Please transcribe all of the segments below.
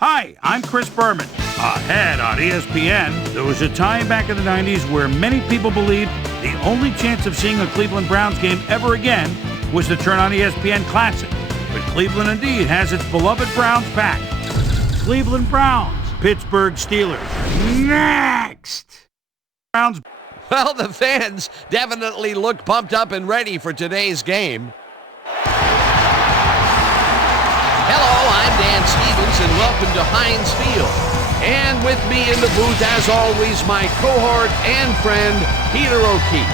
Hi, I'm Chris Berman. Ahead on ESPN, there was a time back in the 90s where many people believed the only chance of seeing a Cleveland Browns game ever again was to turn on ESPN Classic. But Cleveland indeed has its beloved Browns back. Cleveland Browns, Pittsburgh Steelers. Next! Browns. Well, the fans definitely look pumped up and ready for today's game. Hello, I'm Dan Stevens, and welcome to Heinz Field. And with me in the booth, as always, my cohort and friend, Peter O'Keefe.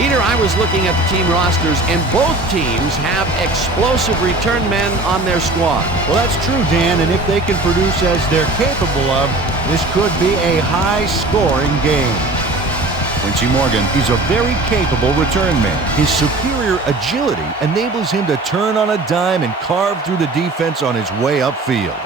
Peter, I was looking at the team rosters, and both teams have explosive return men on their squad. Well, that's true, Dan, and if they can produce as they're capable of, this could be a high-scoring game. Quincy Morgan is a very capable return man. His superior agility enables him to turn on a dime and carve through the defense on his way upfield.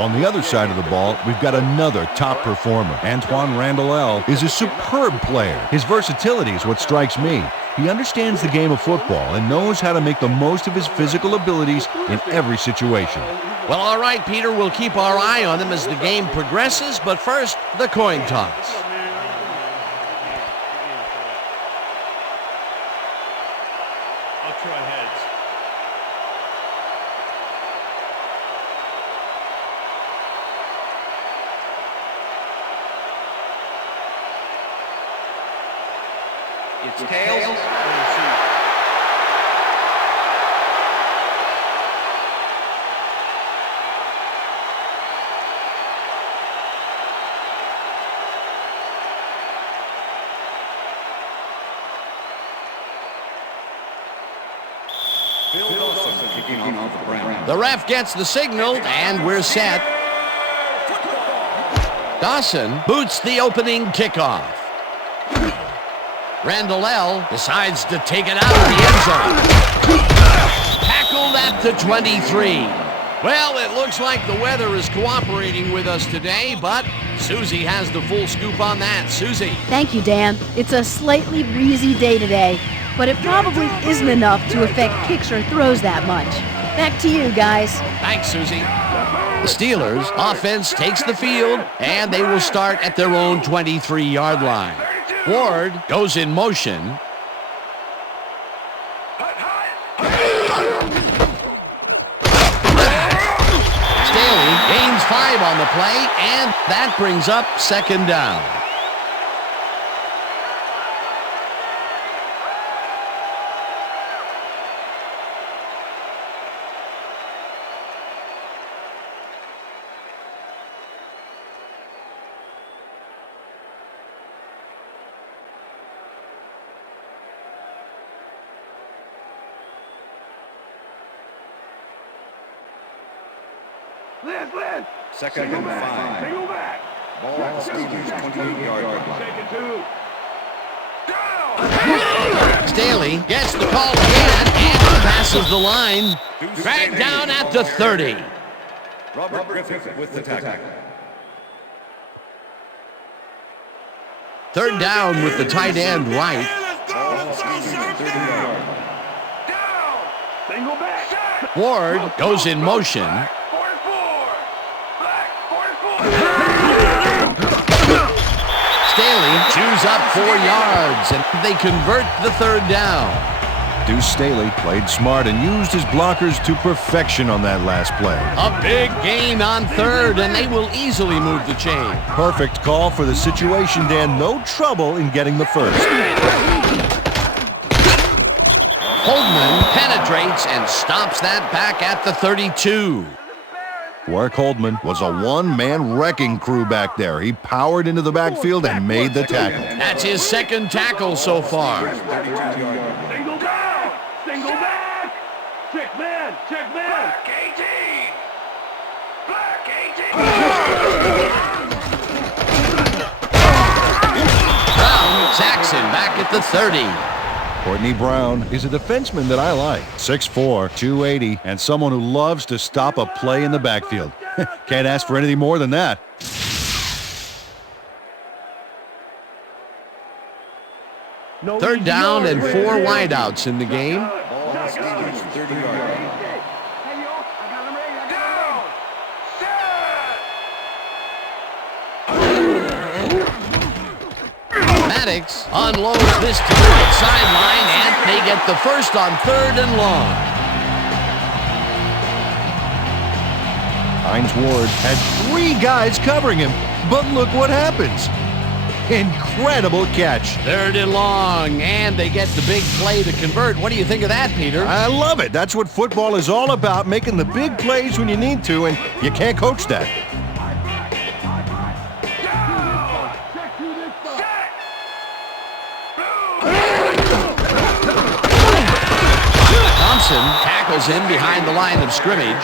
On the other side of the ball, we've got another top performer. Antoine Randall is a superb player. His versatility is what strikes me. He understands the game of football and knows how to make the most of his physical abilities in every situation. Well, all right, Peter, we'll keep our eye on him as the game progresses, but first, the coin toss. It's tails. The ref gets the signal, and we're set. Dawson boots the opening kickoff. Randall decides to take it out of the end zone. Tackled at the 23. Well, it looks like the weather is cooperating with us today, but Suzy has the full scoop on that. Suzy. Thank you, Dan. It's a slightly breezy day today, but it probably isn't enough to affect kicks or throws that much. Back to you, guys. Thanks, Suzy. The Steelers' offense takes the field, and they will start at their own 23-yard line. Ward goes in motion. Staley gains 5 on the play, and that brings up second down. Second and 5. Ball at Steelers' 28-yard line. Staley gets the call again and passes the line. Dragged down at the 30. Robert Griffith with the tackle. Third down with the tight end right. Ward goes in motion. Staley chews up 4 yards, and they convert the third down. Deuce Staley played smart and used his blockers to perfection on that last play. A big gain on third, and they will easily move the chain. Perfect call for the situation, Dan. No trouble in getting the first. Holdman penetrates and stops that back at the 32. Warwick Holdman was a one-man wrecking crew back there. He powered into the backfield and made the tackle. That's his second tackle so far. Single down! Single back! Check man! Check man! Black 18! Black 18! Brown sacks him back at the 30. Courtney Brown is a defenseman that I like. 6'4", 280, and someone who loves to stop a play in the backfield. Can't ask for anything more than that. Third down and 4 wideouts in the game. Maddox unloads this to the right sideline, and they get the first on 3rd and long. Hines Ward had 3 guys covering him, but look what happens. Incredible catch. 3rd and long, and they get the big play to convert. What do you think of that, Peter? I love it. That's what football is all about, making the big plays when you need to, and you can't coach that. Thompson tackles him behind the line of scrimmage.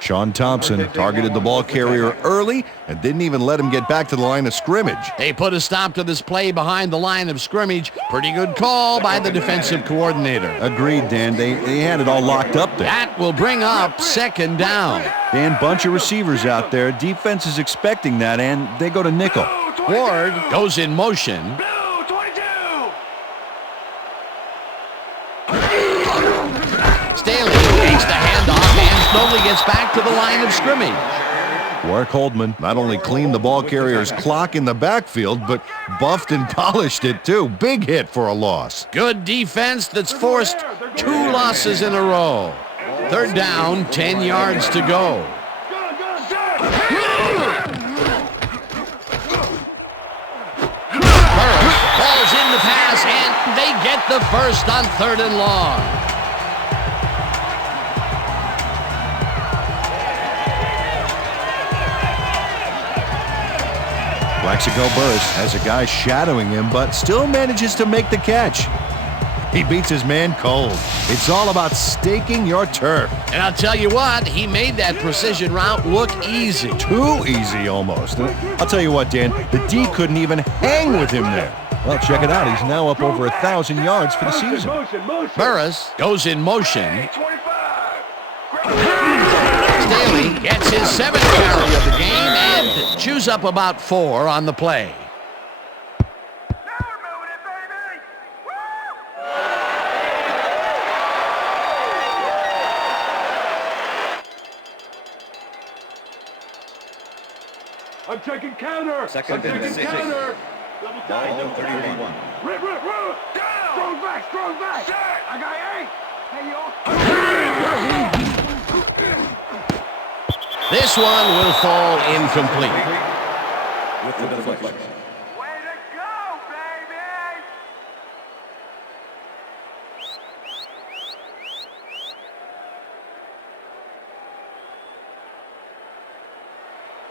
Sean Thompson targeted the ball carrier early and didn't even let him get back to the line of scrimmage. They put a stop to this play behind the line of scrimmage. Pretty good call by the defensive coordinator. Agreed, Dan. They had it all locked up there. That will bring up 2nd down. Dan, bunch of receivers out there. Defense is expecting that, and they go to nickel. Ward goes in motion. Staley takes the handoff and slowly gets back to the line of scrimmage. Warwick Holdman not only cleaned the ball carrier's clock in the backfield, but buffed and polished it too. Big hit for a loss. Good defense that's forced 2 losses in a row. 3rd down, 10 yards to go. Burris falls in the pass, and they get the first on 3rd and long. Plaxico Burris has a guy shadowing him, but still manages to make the catch. He beats his man cold. It's all about staking your turf. And I'll tell you what, he made that precision route look easy. Too easy almost. I'll tell you what, Dan, the D couldn't even hang with him there. Well, check it out. He's now up over 1,000 yards for the season. Burris goes in motion. Staley gets his 7th carry of the game and chews up about 4 on the play. I'm checking counter. 2nd and 6. Counter. Ball 31. Rip. Strong back. I got 8. Hey, This one will fall incomplete. With the deflection. Way to go, baby!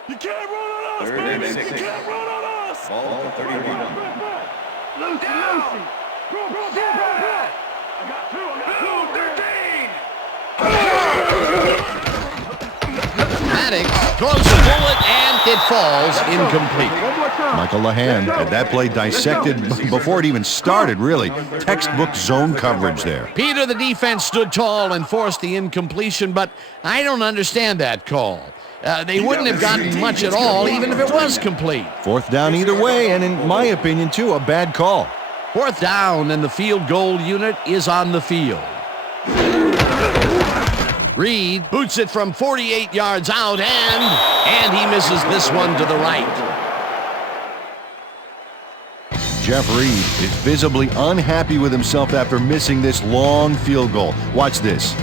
You can't run on us, 3rd and baby! 6. You can't run on us! Ball 31. Lucy! Go! I got 2, 13! Maddox throws a bullet and it falls incomplete. Michael Lahan had that play dissected before it even started, really. Textbook zone coverage there. Peter, the defense stood tall and forced the incompletion, but I don't understand that call. They wouldn't have gotten much at all, even if it was complete. 4th down either way, and in my opinion, too, a bad call. 4th down, and the field goal unit is on the field. Reed boots it from 48 yards out, and he misses this one to the right. Jeff Reed is visibly unhappy with himself after missing this long field goal. Watch this.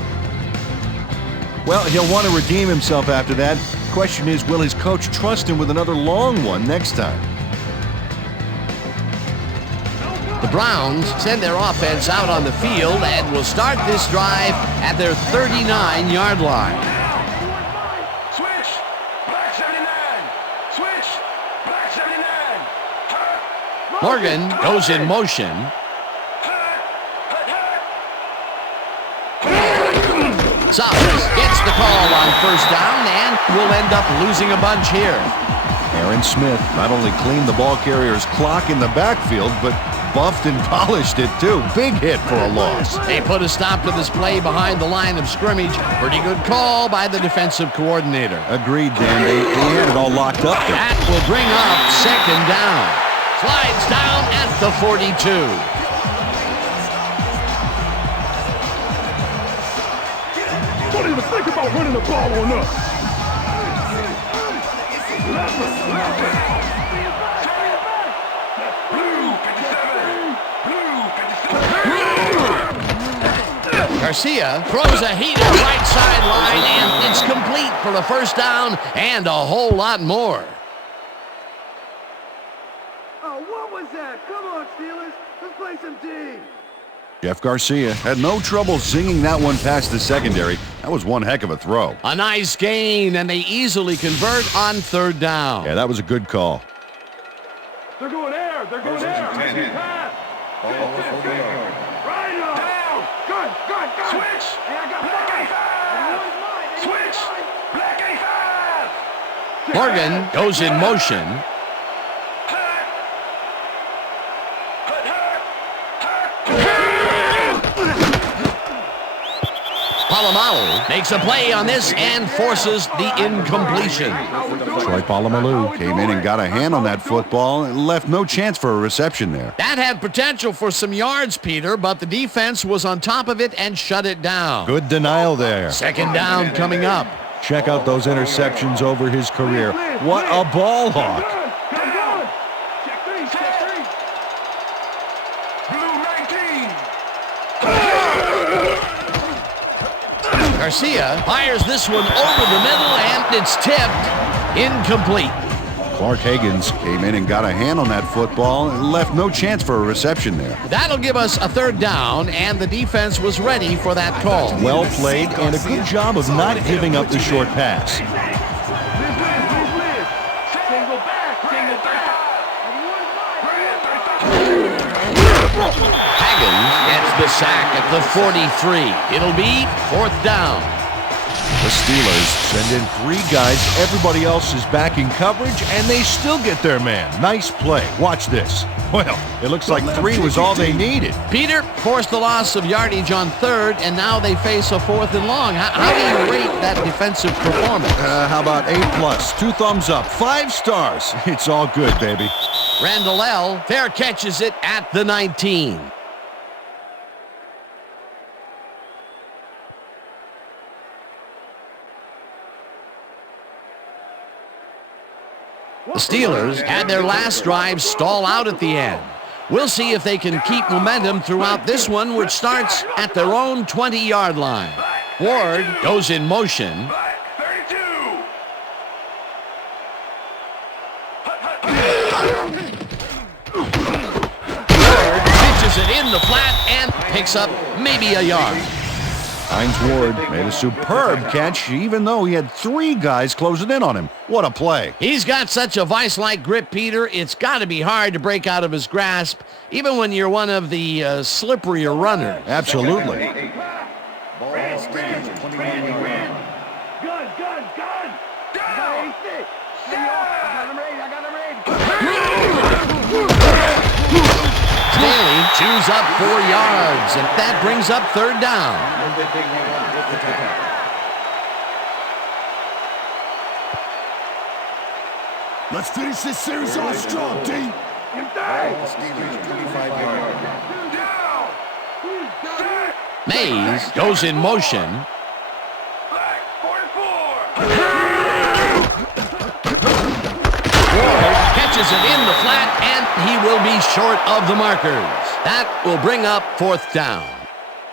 Well, he'll want to redeem himself after that. Question is, will his coach trust him with another long one next time? The Browns send their offense out on the field and will start this drive at their 39-yard line. Switch! Black 79! Switch! Black 79! Morgan goes in motion. Sophos gets the call on 1st down and will end up losing a bunch here. Aaron Smith not only cleaned the ball carrier's clock in the backfield, but buffed and polished it too. Big hit for a loss. They put a stop to this play behind the line of scrimmage. Pretty good call by the defensive coordinator. Agreed, Dan. They had it all locked up there. That will bring up 2nd down. Slides down at the 42. Don't even think about running the ball on us. Blue 57. Garcia throws a heater right sideline, and it's complete for a first down and a whole lot more. Oh, what was that? Come on, Steelers. Let's play some D. Jeff Garcia had no trouble zinging that one past the secondary. That was one heck of a throw. A nice gain, and they easily convert on third down. Yeah, that was a good call. They're going air. They're going air. Risky pass. Ball over 40 yards. Right on. Down. Good. Switch. Hey, I got five. Switch. Black A5. Morgan goes in motion. Palomalu makes a play on this and forces the incompletion. Troy Polamalu came in and got a hand on that football and left no chance for a reception there. That had potential for some yards, Peter, but the defense was on top of it and shut it down. Good denial there. Second down coming up. Check out those interceptions over his career. What a ball hawk. Check three. Blue 19. Garcia fires this one over the middle, and it's tipped. Incomplete. Clark Higgins came in and got a hand on that football and left no chance for a reception there. That'll give us a third down, and the defense was ready for that call. Well played and a good job of not giving up the short pass. Single back. Higgins gets the sack at the 43. It'll be fourth down. The Steelers send in 3 guys. Everybody else is back in coverage, and they still get their man. Nice play. Watch this. Well, it looks like 3 was all they needed. Peter forced the loss of yardage on third, and now they face a fourth and long. How do you rate that defensive performance? How about A+, 2 thumbs up, 5 stars. It's all good, baby. Randall L. fair catches it at the 19. The Steelers had their last drive stall out at the end. We'll see if they can keep momentum throughout this one, which starts at their own 20-yard line. Ward goes in motion. 32. Ward pitches it in the flat and picks up maybe a yard. Hines Ward made a superb catch, even though he had 3 guys closing in on him. What a play. He's got such a vice-like grip, Peter. It's got to be hard to break out of his grasp, even when you're one of the slipperier runners. Absolutely. Ball stands 21 yards. Gun. Down. I got him ready. Staley chews up 4 yards, and that brings up third down. Let's finish this series off strong, D. Steelers 25 yards. Mays goes in motion. Black 44. Ward catches it in the flat, and he will be short of the markers. That will bring up fourth down.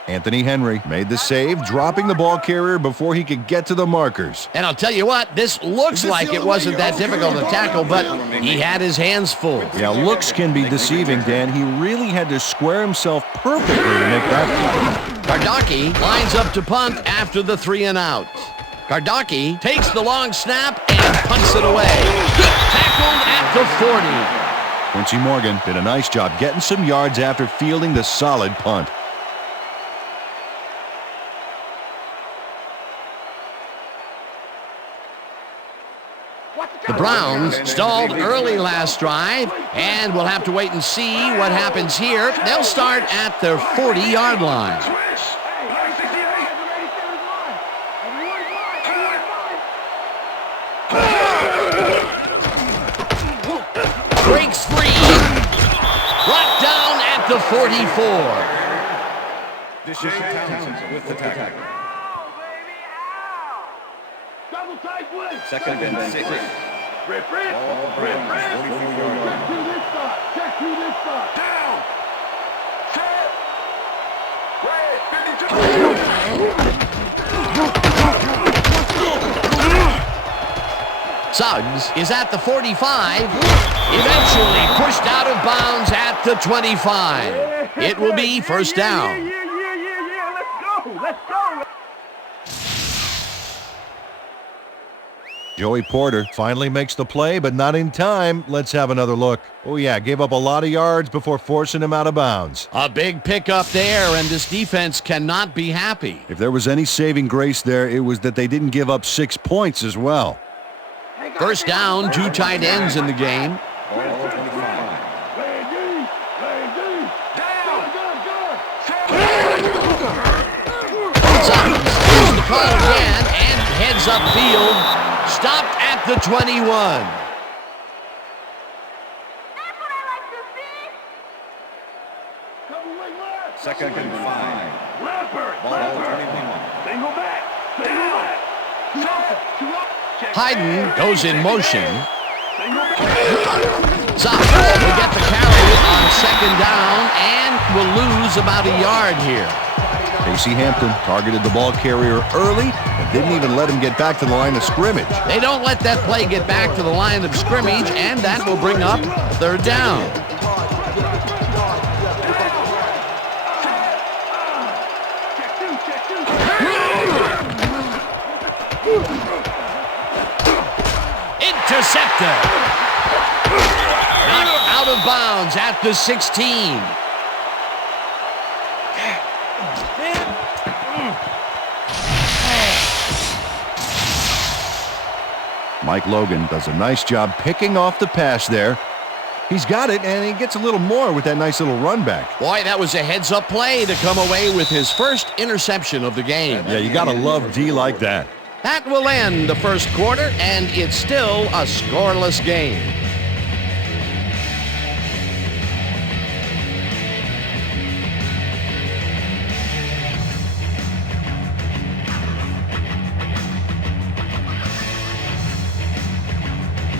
Anthony Henry made the save, dropping the ball carrier before he could get to the markers. And I'll tell you what, this looks like it wasn't that difficult to tackle, but he had his hands full. Yeah, looks can be deceiving, Dan. He really had to square himself perfectly to make that play. Gardocki lines up to punt after the 3 and out. Gardocki takes the long snap and punts it away. Tackled at the 40. Quincy Morgan did a nice job getting some yards after fielding the solid punt. The Browns stalled early last drive, and we'll have to wait and see what happens here. They'll start at their 40-yard line. Breaks free. Brought down at the 44. Deshaun Townsend with the tackle. Double tight blitz. Second and 6. Rip. Ball Browns 44 yards. Check to this side. Down. Set. Red 52. Suggs is at the 45, eventually pushed out of bounds at the 25. It will be first down. Let's go. Joey Porter finally makes the play, but not in time. Let's have another look. Oh yeah, gave up a lot of yards before forcing him out of bounds. A big pickup there, and this defense cannot be happy. If there was any saving grace there, it was that they didn't give up 6 points as well. First down, 2 tight ends in the game. Suggs goes the call again and heads upfield. Stopped at the 21. Second and 5. Ball 21. Single back. Hayden goes in motion. Suggs will get the carry on second down and will lose about a yard here. Casey Hampton targeted the ball carrier early and didn't even let him get back to the line of scrimmage. They don't let that play get back to the line of scrimmage, and that will bring up third down. Interceptor. Knocked out of bounds at the 16. Mike Logan does a nice job picking off the pass there. He's got it, and he gets a little more with that nice little run back. Boy, that was a heads-up play to come away with his first interception of the game. Yeah, you got to love D like that. That will end the first quarter, and it's still a scoreless game.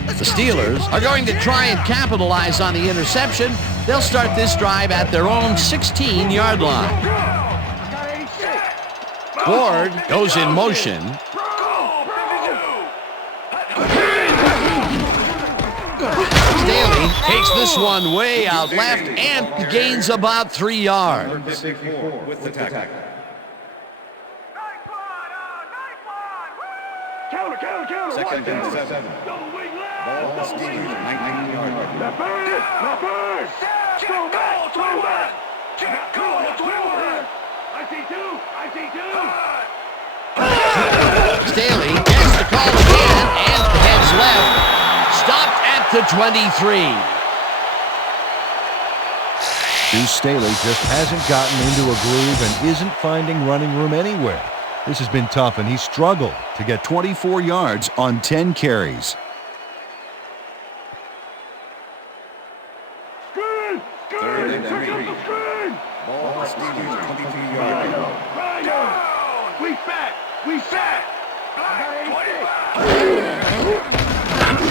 The Steelers are going to try and capitalize on the interception. They'll start this drive at their own 16-yard line. Ward goes in motion. Staley takes this one way out left and gains about 3 yards. With the tackle. Counter. Second and 7. Ball Steelers, 19-yard line. Left first. Go back. I see two. Staley gets the call again and heads left. Stopped at the 23. Deuce Staley just hasn't gotten into a groove and isn't finding running room anywhere. This has been tough, and he's struggled to get 24 yards on 10 carries. Third and 3. Ball Steelers, 22-yard line. We back.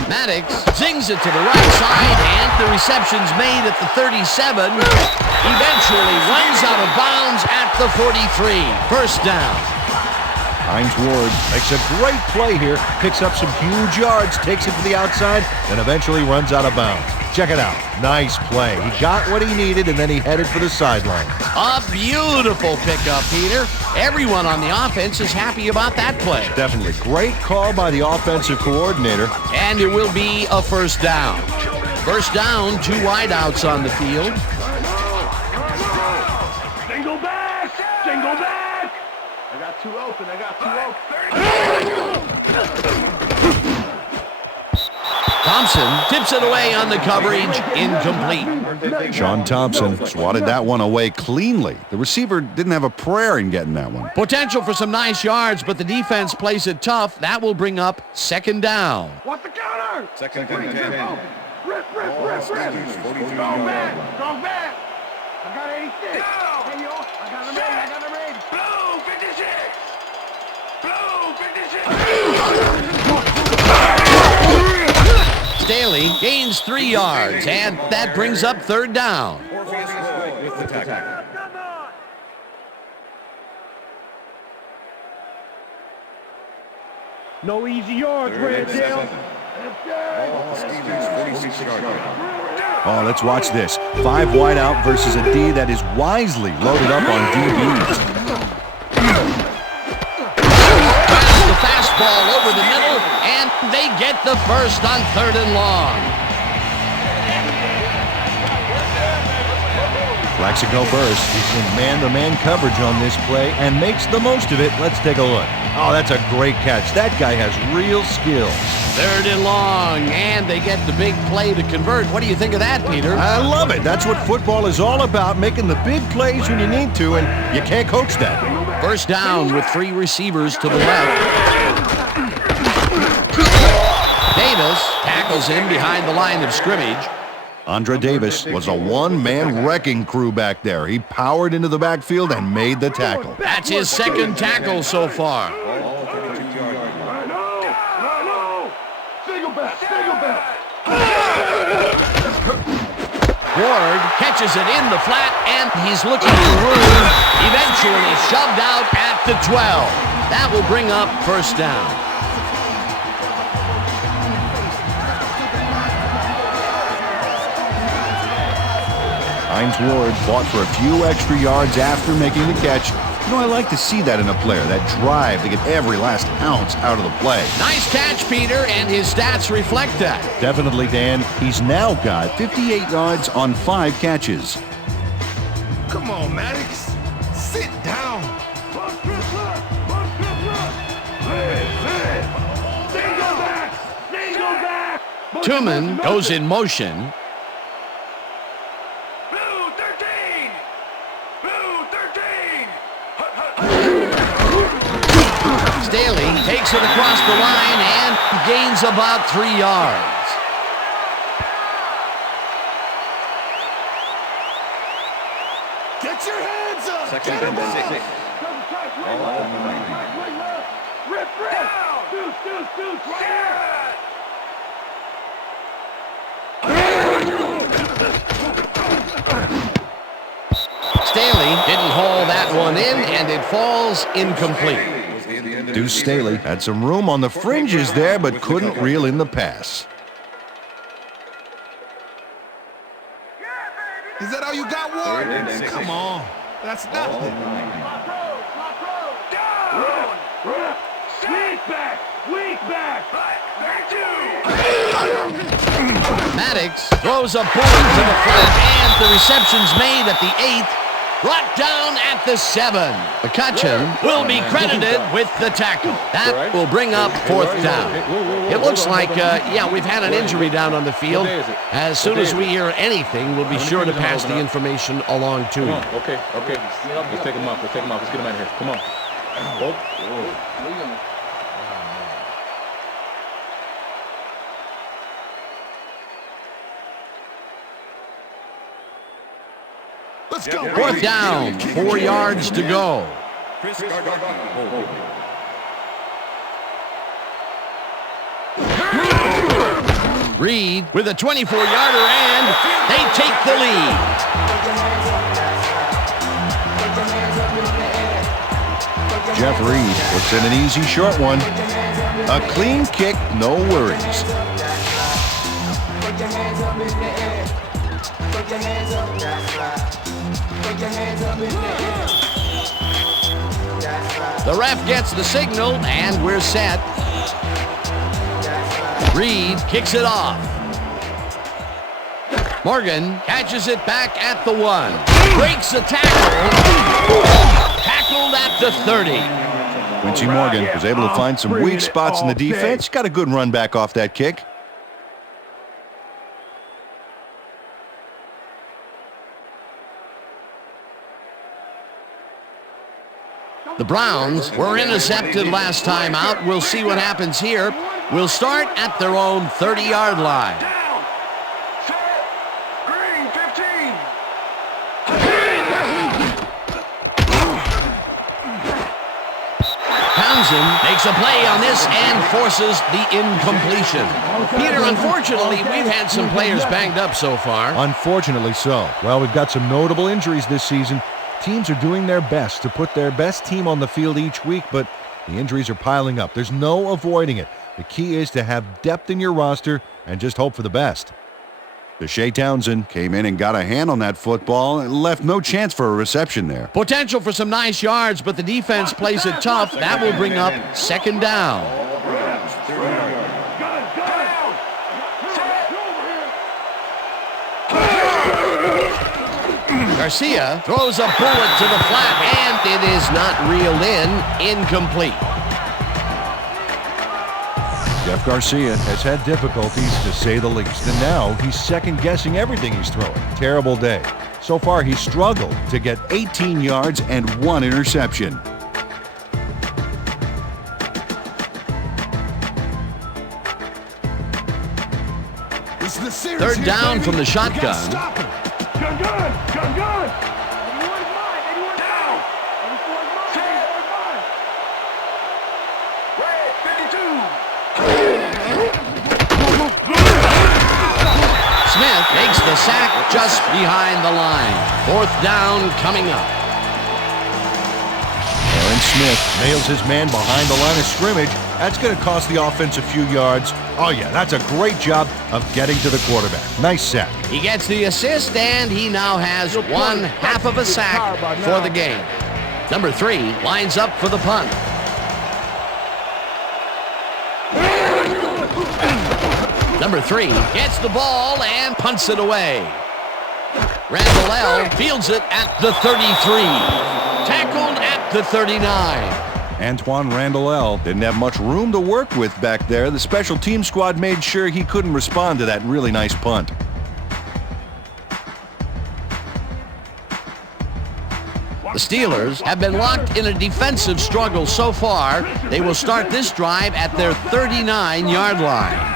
Maddox zings it to the right side, and the reception's made at the 37. Eventually runs out of bounds at the 43. First down. Hines Ward makes a great play here, picks up some huge yards, takes it to the outside, and eventually runs out of bounds. Check it out. Nice play. He got what he needed, and then he headed for the sideline. A beautiful pickup, Peter. Everyone on the offense is happy about that play. Definitely. Great call by the offensive coordinator. And it will be a first down. First down, 2 wideouts on the field. Jingle back. I got two open. Thompson tips it away on the coverage, incomplete. Sean Thompson swatted that one away cleanly. The receiver didn't have a prayer in getting that one. Potential for some nice yards, but the defense plays it tough. That will bring up second down. What's the counter? Second and 10. Rip. Steelers, 42-yard line. Strong back. I got 86. Hey, yo, I got him ready. Blue 56. Staley gains 3 yards, and that brings up third down. With the tackle. No easy yards, Randall. Oh, let's watch this. 5 wide out versus a D that is wisely loaded up on DBs. The fastball over the middle, and they get the first on 3rd and long. Plaxico burst. He's in man-to-man coverage on this play and makes the most of it. Let's take a look. Oh, that's a great catch. That guy has real skill. 3rd and long, and they get the big play to convert. What do you think of that, Peter? I love it. That's what football is all about, making the big plays when you need to, and you can't coach that. First down with 3 receivers to the left. Davis tackles him behind the line of scrimmage. Andre Davis was a one-man wrecking crew back there. He powered into the backfield and made the tackle. That's his 2nd tackle so far. Ward catches it in the flat, and he's looking for room. Eventually shoved out at the 12. That will bring up first down. Hines Ward fought for a few extra yards after making the catch. You know, I like to see that in a player, that drive to get every last ounce out of the play. Nice catch, Peter, and his stats reflect that. Definitely, Dan. He's now got 58 yards on 5 catches. Come on, Maddox. Sit down. Tuman goes in motion. Staley takes it across the line and gains about 3 yards. Get your hands up. Second and 6. Staley didn't haul that one in, and it falls incomplete. Deuce Staley had some room on the fringes there, but couldn't reel in the pass. Is that all you got, Ward? Come on. That's nothing. Weak back. Maddox throws a bullet to the flat, and the reception's made at the 8th. Brought down at the 7. McCutcheon will be credited with the tackle. That will bring up 4th down. It looks like, we've had an injury down on the field. As soon as we hear anything, we'll be sure to pass the information along to him. Okay. Let's take him off. Let's get him out of here. Come on. Let's go. 4th down, 4 yards to go. Reed with a 24-yarder, and they take the lead. Jeff Reed puts in an easy short one. A clean kick, no worries. The ref gets the signal, and we're set. Reed kicks it off. Morgan catches it back at the 1. Breaks the tackle. Tackled at the 30. Quincy Morgan was able to find some weak spots in the defense. Got a good run back off that kick. The Browns were intercepted last time out. We'll see what happens here. We'll start at their own 30-yard line. Down. Set. Green 15. Townsend makes a play on this and forces the incompletion. Peter, unfortunately, we've had some players banged up so far. Unfortunately so. Well, we've got some notable injuries this season. Teams are doing their best to put their best team on the field each week, but The injuries are piling up. There's no avoiding it. The key is to have depth in your roster and just hope for the best. Shea Townsend came in and got a hand on that football and left no chance for a reception there. Potential for some nice yards, but the defense plays it tough. That will bring up second down. Garcia throws a bullet to the flat, and it is not reeled in. Incomplete. Jeff Garcia has had difficulties, to say the least, and now he's second-guessing everything he's throwing. Terrible day. So far, he's struggled to get 18 yards and 1 interception. Third down from the shotgun. Gun. Smith makes the sack just behind the line. Fourth down coming up. Aaron Smith nails his man behind the line of scrimmage. That's going to cost the offense a few yards. Oh, yeah, that's a great job of getting to the quarterback. Nice sack. He gets the assist, and he now has 1/2 of a sack for the game. Number 3 lines up for the punt. Number 3 gets the ball and punts it away. Randall fields it at the 33. Tackled at the 39. Antoine Randall didn't have much room to work with back there. The special team squad made sure he couldn't respond to that really nice punt. The Steelers have been locked in a defensive struggle so far. They will start this drive at their 39-yard line.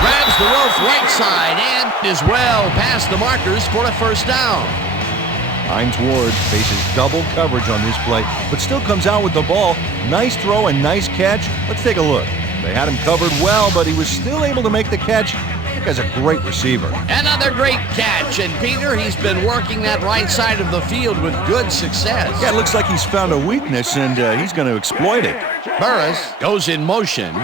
Grabs the rope right side and is well past the markers for a first down. Hines Ward faces double coverage on this play, but still comes out with the ball. Nice throw and nice catch. Let's take a look. They had him covered well, but he was still able to make the catch. That guy's a great receiver. Another great catch, and Peter, he's been working that right side of the field with good success. Yeah, it looks like he's found a weakness, and he's going to exploit it. Burris goes in motion.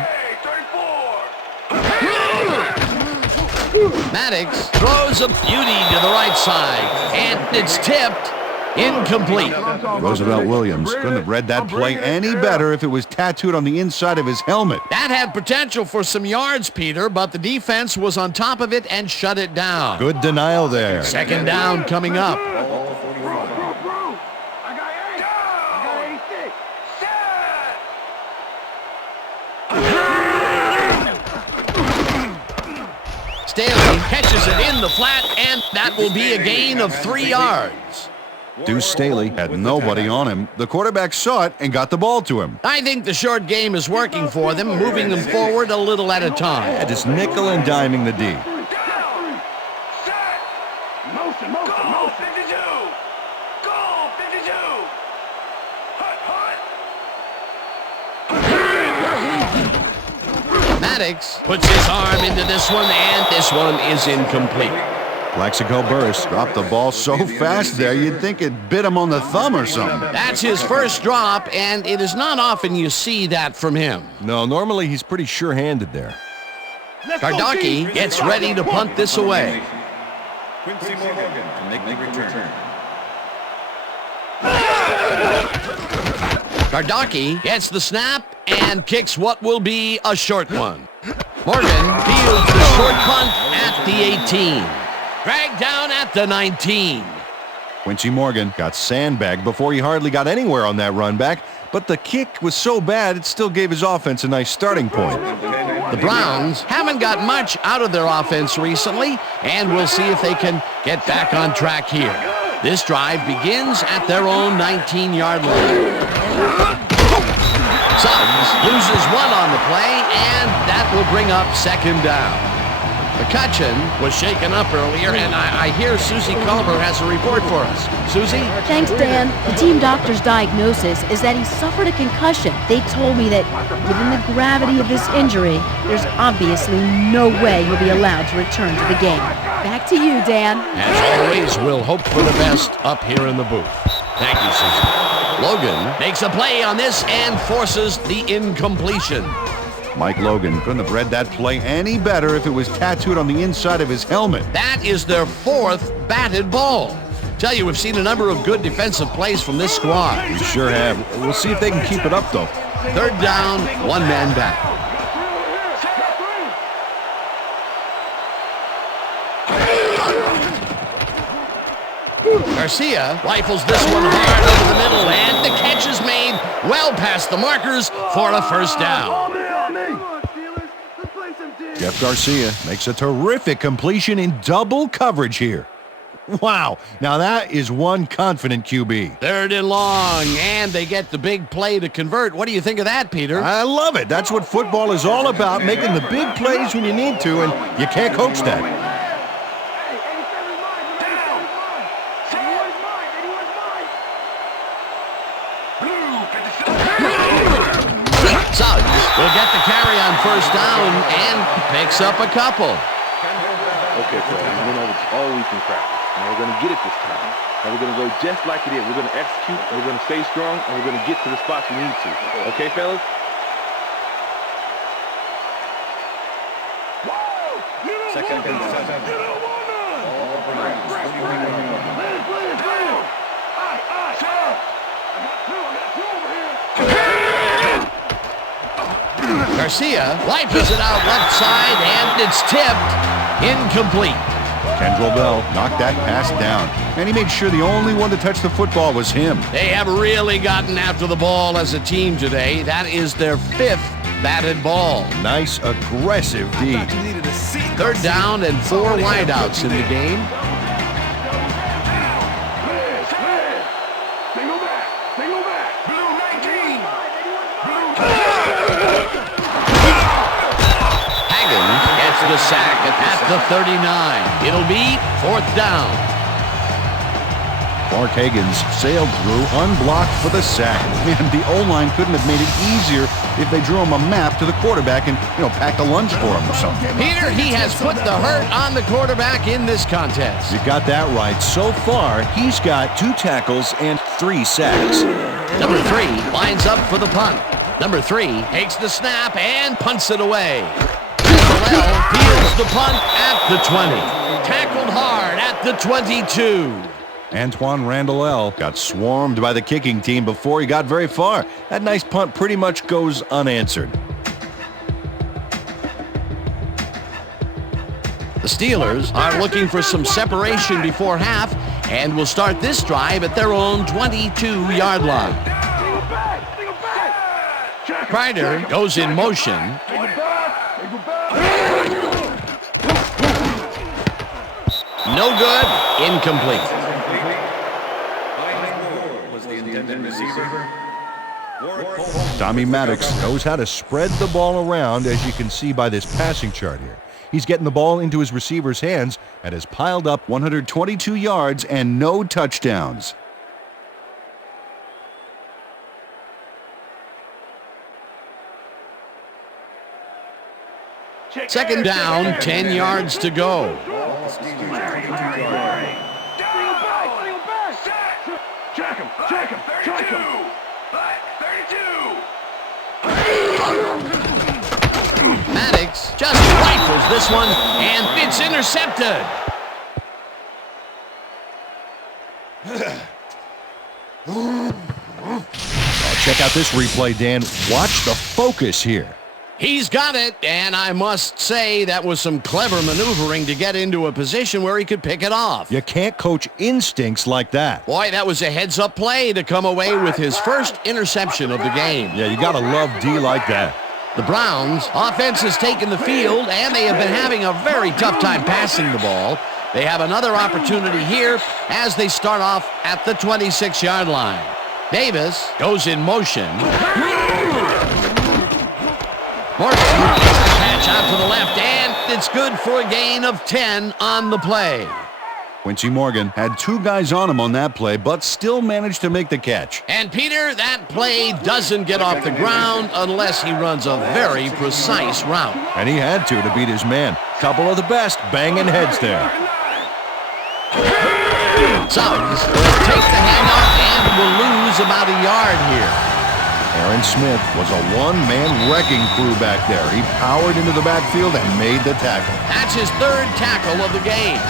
Maddox throws a beauty to the right side, and it's tipped. Incomplete. Roosevelt Williams couldn't have read that play any better if it was tattooed on the inside of his helmet. That had potential for some yards, Peter, but the defense was on top of it and shut it down. Good denial there. Second down coming up. Staley catches it in the flat, and that will be a gain of 3 yards. Deuce Staley had nobody on him. The quarterback saw it and got the ball to him. I think the short game is working for them, moving them forward a little at a time. Yeah, just nickel and diming the D. Motion. Go 52. Go 52. Maddox puts his arm into this one, and this one is incomplete. Plaxico Burris dropped the ball so fast there, you'd think it bit him on the thumb or something. That's his first drop, and it is not often you see that from him. No, normally he's pretty sure-handed there. Gardocki gets ready to punt this away. Quincy Morgan to make the return. Gardocki gets the snap and kicks what will be a short one. Morgan fields the short punt at the 18. Dragged down at the 19. Quincy Morgan got sandbagged before he hardly got anywhere on that run back, but the kick was so bad it still gave his offense a nice starting point. The Browns haven't got much out of their offense recently, and we'll see if they can get back on track here. This drive begins at their own 19-yard line. Suggs loses one on the play, and that will bring up second down. McCutcheon was shaken up earlier, and I hear Suzy Kolber has a report for us. Suzy? Thanks, Dan. The team doctor's diagnosis is that he suffered a concussion. They told me that, given the gravity of this injury, there's obviously no way he'll be allowed to return to the game. Back to you, Dan. As always, we'll hope for the best up here in the booth. Thank you, Suzy. Logan makes a play on this and forces the incompletion. Mike Logan couldn't have read that play any better if it was tattooed on the inside of his helmet. That is their 4th batted ball. Tell you, we've seen a number of good defensive plays from this squad. We sure have. We'll see if they can keep it up, though. 3rd down, 1 man back. Garcia rifles this one hard over the middle, and the catch is made well past the markers for a 1st down. Jeff Garcia makes a terrific completion in double coverage here. Wow, now that is one confident QB. 3rd and long, and they get the big play to convert. What do you think of that, Peter? I love it. That's what football is all about, making the big plays when you need to, and you can't coach that. Suggs will get the carry on 1st down and picks up a couple. Okay, so we know it's all we can practice. And we're going to get it this time. And we're going to go just like it is. We're going to execute, and we're going to stay strong, and we're going to get to the spots we need to. Okay, fellas? Second and 7. Garcia wipes it out left side, and it's tipped. Incomplete. Kendrell Bell knocked that pass down, and he made sure the only one to touch the football was him. They have really gotten after the ball as a team today. That is their 5th batted ball. Nice, aggressive D. 3rd down and 4 wideouts in the game. The sack at the 39. It'll be 4th down. Mark Higgins sailed through, unblocked for the sack. Man, the O-line couldn't have made it easier if they drew him a map to the quarterback and, packed a lunch for him or something. Peter, he has put the hurt on the quarterback in this contest. You got that right. So far, he's got 2 tackles and 3 sacks. Number 3 lines up for the punt. Number 3 takes the snap and punts it away. Peels the punt at the 20. Tackled hard at the 22. Antoine Randall got swarmed by the kicking team before he got very far. That nice punt pretty much goes unanswered. The Steelers are looking for some separation before half and will start this drive at their own 22-yard line. Kreider goes in motion. No good. Incomplete. Tommy Maddox knows how to spread the ball around, as you can see by this passing chart here. He's getting the ball into his receiver's hands and has piled up 122 yards and no touchdowns. Second down, 10 yards to go. Maddox just rifles this one, and it's intercepted. Check out this replay, Dan. Watch the focus here. He's got it, and I must say that was some clever maneuvering to get into a position where he could pick it off. You can't coach instincts like that. Boy, that was a heads-up play to come away with his first interception of the game. Yeah, you gotta love D like that. The Browns' offense has taken the field, and they have been having a very tough time passing the ball. They have another opportunity here as they start off at the 26-yard line. Davis goes in motion. Morgan gets the catch out to the left, and it's good for a gain of 10 on the play. Quincy Morgan had two guys on him on that play, but still managed to make the catch. And Peter, that play doesn't get off the ground unless he runs a very precise route. And he had to beat his man. Couple of the best banging heads there. Suggs will take the handoff and will lose about a yard here. Aaron Smith was a one-man wrecking crew back there. He powered into the backfield and made the tackle. That's his third tackle of the game.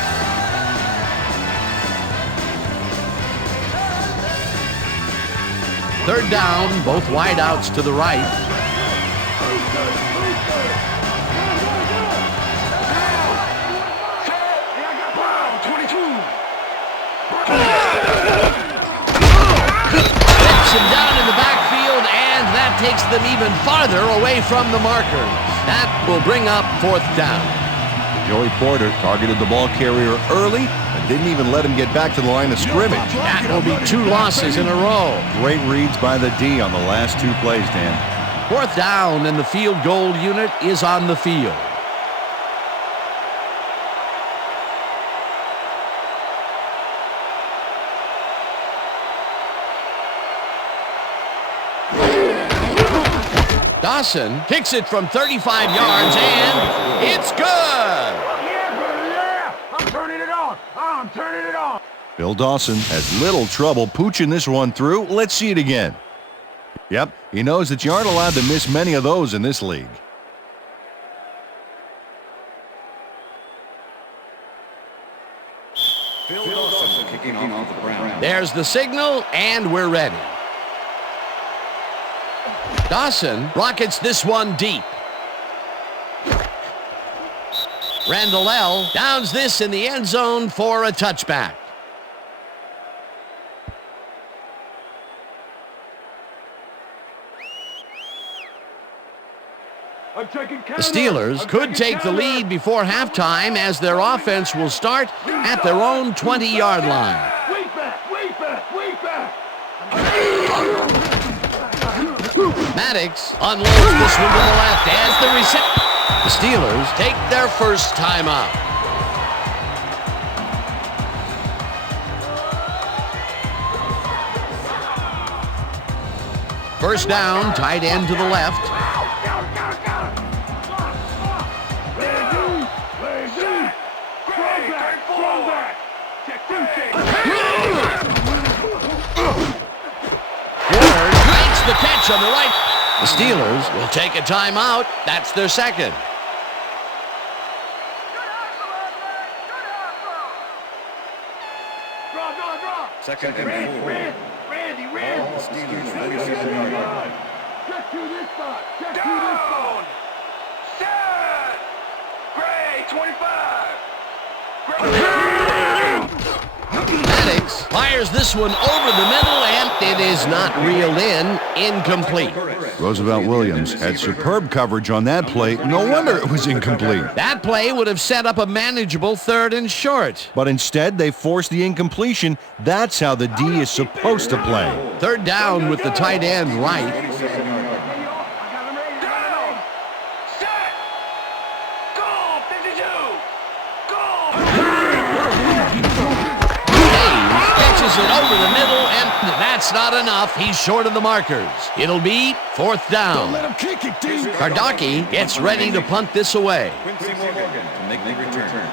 Third down, both wideouts to the right. Takes him down in the backfield, and that takes them even farther away from the markers. That will bring up fourth down. Joey Porter targeted the ball carrier early and didn't even let him get back to the line of scrimmage. That will be 2 losses in a row. Great reads by the D on the last 2 plays, Dan. Fourth down, and the field goal unit is on the field. Dawson kicks it from 35 yards, and it's good. Yeah! I'm turning it on. I'm turning it on. Bill Dawson has little trouble pooching this one through. Let's see it again. Yep, he knows that you aren't allowed to miss many of those in this league. Bill Dawson kicking off the Browns. There's the signal, and we're ready. Dawson rockets this one deep. Randall L. downs this in the end zone for a touchback. The Steelers could take the lead before halftime as their offense will start at their own 20-yard line. Maddox unloads this one to the left as the reception. The Steelers take their first timeout. First down, tight end to the left. Ward makes the catch on the right. The Steelers will take a timeout. That's their second. Second and 4. Randy. All the Steelers 46 yards. Check to this spot. Check to this spot. Set. Gray, 25. Maddox fires this one over the middle, and it is not reeled in. Incomplete. Roosevelt Williams had superb coverage on that play. No wonder it was incomplete. That play would have set up a manageable 3rd and short. But instead, they forced the incompletion. That's how the D is supposed to play. Third down with the tight end right. It over the middle, and that's not enough. He's short of the markers. It'll be 4th down. Kardaki gets ready to punt this away. Quincy Morgan to make the return.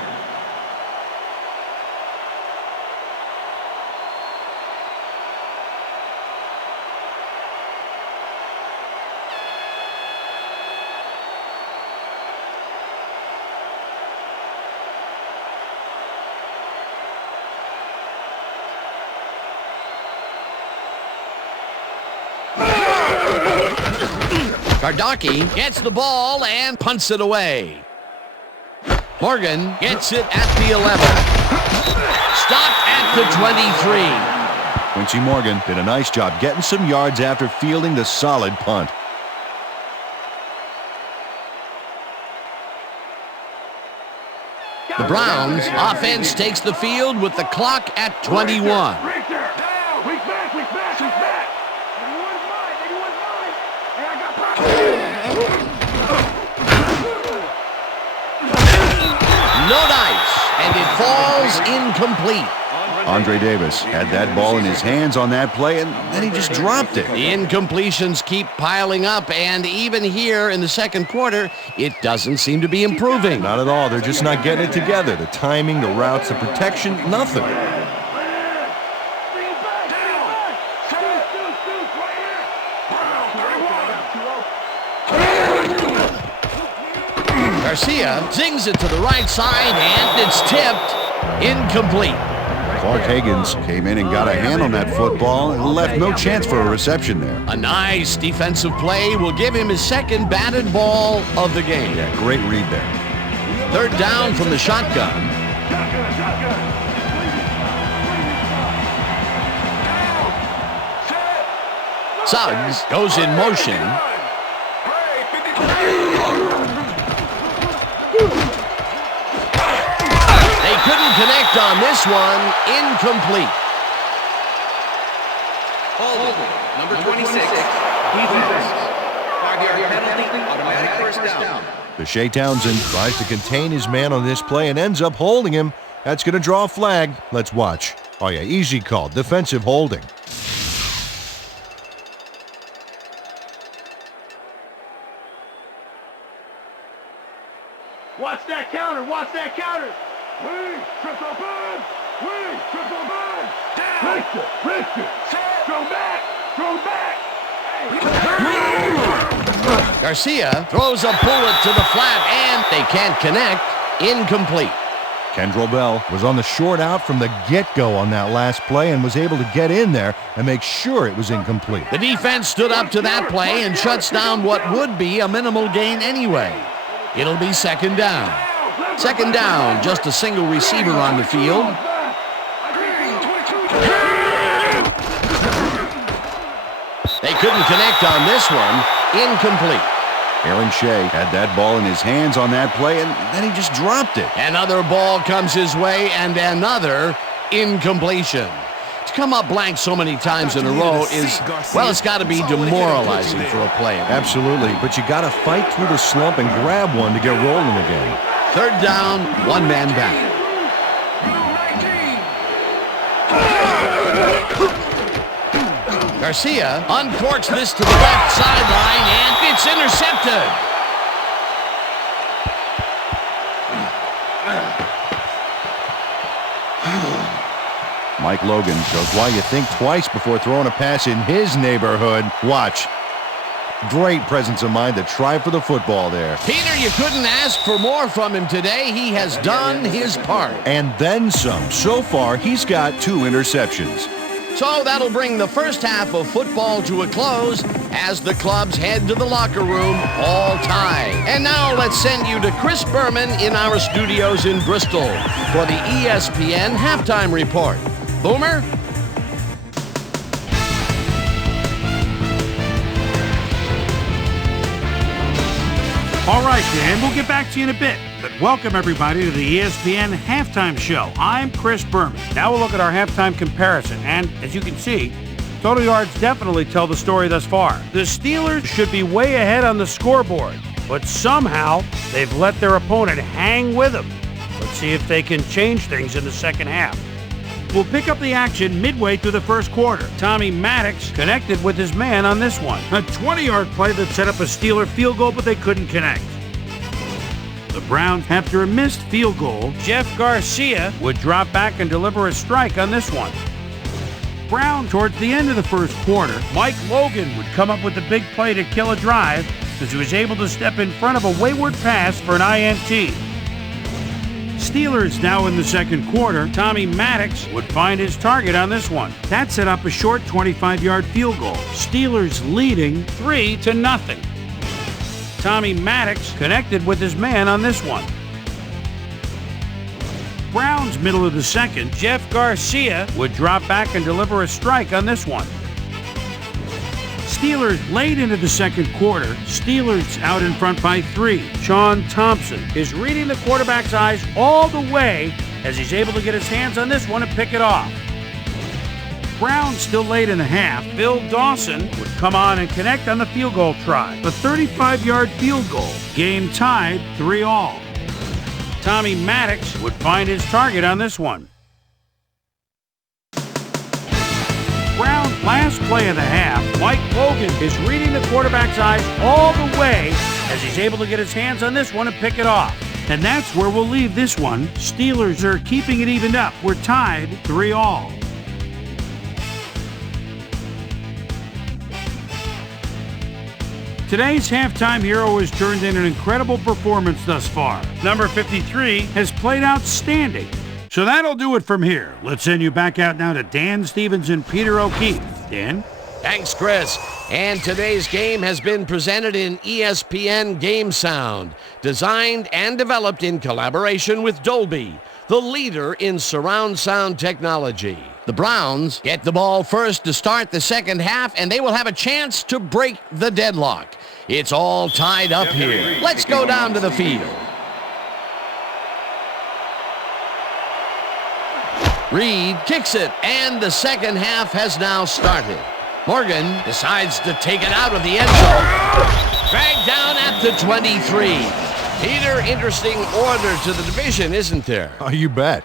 Kardaki gets the ball and punts it away. Morgan gets it at the 11. Stopped at the 23. Quincy Morgan did a nice job getting some yards after fielding the solid punt. The Browns offense takes the field with the clock at 21. No dice, and it falls incomplete. Andre Davis had that ball in his hands on that play, and then he just dropped it. The incompletions keep piling up, and even here in the second quarter, it doesn't seem to be improving. Not at all. They're just not getting it together. The timing, the routes, the protection, nothing. Garcia zings it to the right side, and it's tipped. Incomplete. Clark Higgins came in and got a hand on that football and left no chance for a reception there. A nice defensive play will give him his second batted ball of the game. Yeah, great read there. Third down from the shotgun. Suggs goes in motion. They couldn't connect on this one. Incomplete. Number 26, defense. 5-yard penalty, automatic first down. Shea Townsend tries to contain his man on this play and ends up holding him. That's going to draw a flag. Let's watch. Oh, yeah, easy call. Defensive holding. Watch that counter. Watch that counter. We triple bird. We triple bird. Richard. Throw back. Throw back. Garcia throws a bullet to the flat, and they can't connect. Incomplete. Kendrell Bell was on the short out from the get-go on that last play and was able to get in there and make sure it was incomplete. The defense stood up to that play and shuts down what would be a minimal gain anyway. It'll be second down. Second down, just a single receiver on the field. They couldn't connect on this one. Incomplete. Aaron Shea had that ball in his hands on that play, and then he just dropped it. Another ball comes his way, and another incompletion. To come up blank so many times in a row is, well, it's got to be demoralizing for a player. Absolutely, but you got to fight through the slump and grab one to get rolling again. Third down, one man back. Garcia uncorks this to the left sideline, and it's intercepted. Mike Logan shows why you think twice before throwing a pass in his neighborhood. Watch. Great presence of mind to try for the football there. Peter, you couldn't ask for more from him today. He has done his part. And then some. So far, he's got 2 interceptions. So that'll bring the first half of football to a close as the clubs head to the locker room all tied. And now let's send you to Chris Berman in our studios in Bristol for the ESPN Halftime Report. Boomer? All right, Dan, we'll get back to you in a bit. But welcome, everybody, to the ESPN Halftime Show. I'm Chris Berman. Now we'll look at our halftime comparison. And as you can see, total yards definitely tell the story thus far. The Steelers should be way ahead on the scoreboard, but somehow they've let their opponent hang with them. Let's see if they can change things in the second half. We'll pick up the action midway through the first quarter. Tommy Maddox connected with his man on this one. A 20-yard play that set up a Steeler field goal, but they couldn't connect. The Browns, after a missed field goal, Jeff Garcia would drop back and deliver a strike on this one. Brown, towards the end of the first quarter, Mike Logan would come up with a big play to kill a drive as he was able to step in front of a wayward pass for an INT. Steelers now in the second quarter, Tommy Maddox would find his target on this one. That set up a short 25-yard field goal. Steelers leading 3-0. Tommy Maddox connected with his man on this one. Browns middle of the second, Jeff Garcia would drop back and deliver a strike on this one. Steelers late into the second quarter. Steelers out in front by 3. Sean Thompson is reading the quarterback's eyes all the way as he's able to get his hands on this one and pick it off. Browns still late in the half. Bill Dawson would come on and connect on the field goal try. A 35-yard field goal. Game tied 3-3. Tommy Maddox would find his target on this one. Brown's last play of the half, Mike Logan is reading the quarterback's eyes all the way as he's able to get his hands on this one and pick it off. And that's where we'll leave this one. Steelers are keeping it evened up. We're tied 3-all. Today's halftime hero has turned in an incredible performance thus far. Number 53 has played outstanding. So that'll do it from here. Let's send you back out now to Dan Stevens and Peter O'Keefe. Dan? Thanks, Chris. And today's game has been presented in ESPN Game Sound, designed and developed in collaboration with Dolby, the leader in surround sound technology. The Browns get the ball first to start the second half, and they will have a chance to break the deadlock. It's all tied up here. Let's go down to the field. Reed kicks it, and the second half has now started. Morgan decides to take it out of the end zone. Dragged down at the 23. Peter, interesting order to the division, isn't there? Oh, you bet.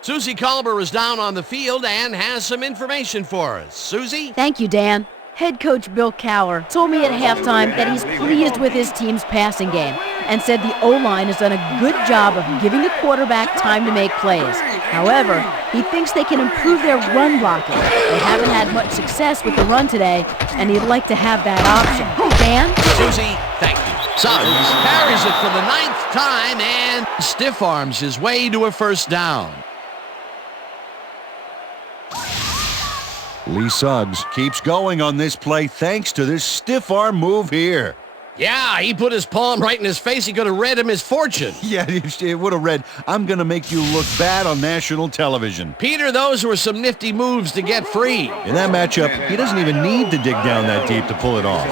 Suzy Kolber is down on the field and has some information for us. Suzy? Thank you, Dan. Head coach Bill Cowher told me at halftime that he's pleased with his team's passing game and said the O-line has done a good job of giving the quarterback time to make plays. However, he thinks they can improve their run blocking. They haven't had much success with the run today, and he'd like to have that option. Dan? Suzy, thank you. Suggs carries it for the 9th time and stiff arms his way to a first down. Lee Suggs keeps going on this play thanks to this stiff arm move here. Yeah, he put his palm right in his face. He could have read him his fortune. Yeah, it would have read, "I'm going to make you look bad on national television." Peter, those were some nifty moves to get free. In that matchup, he doesn't even need to dig down that deep to pull it off.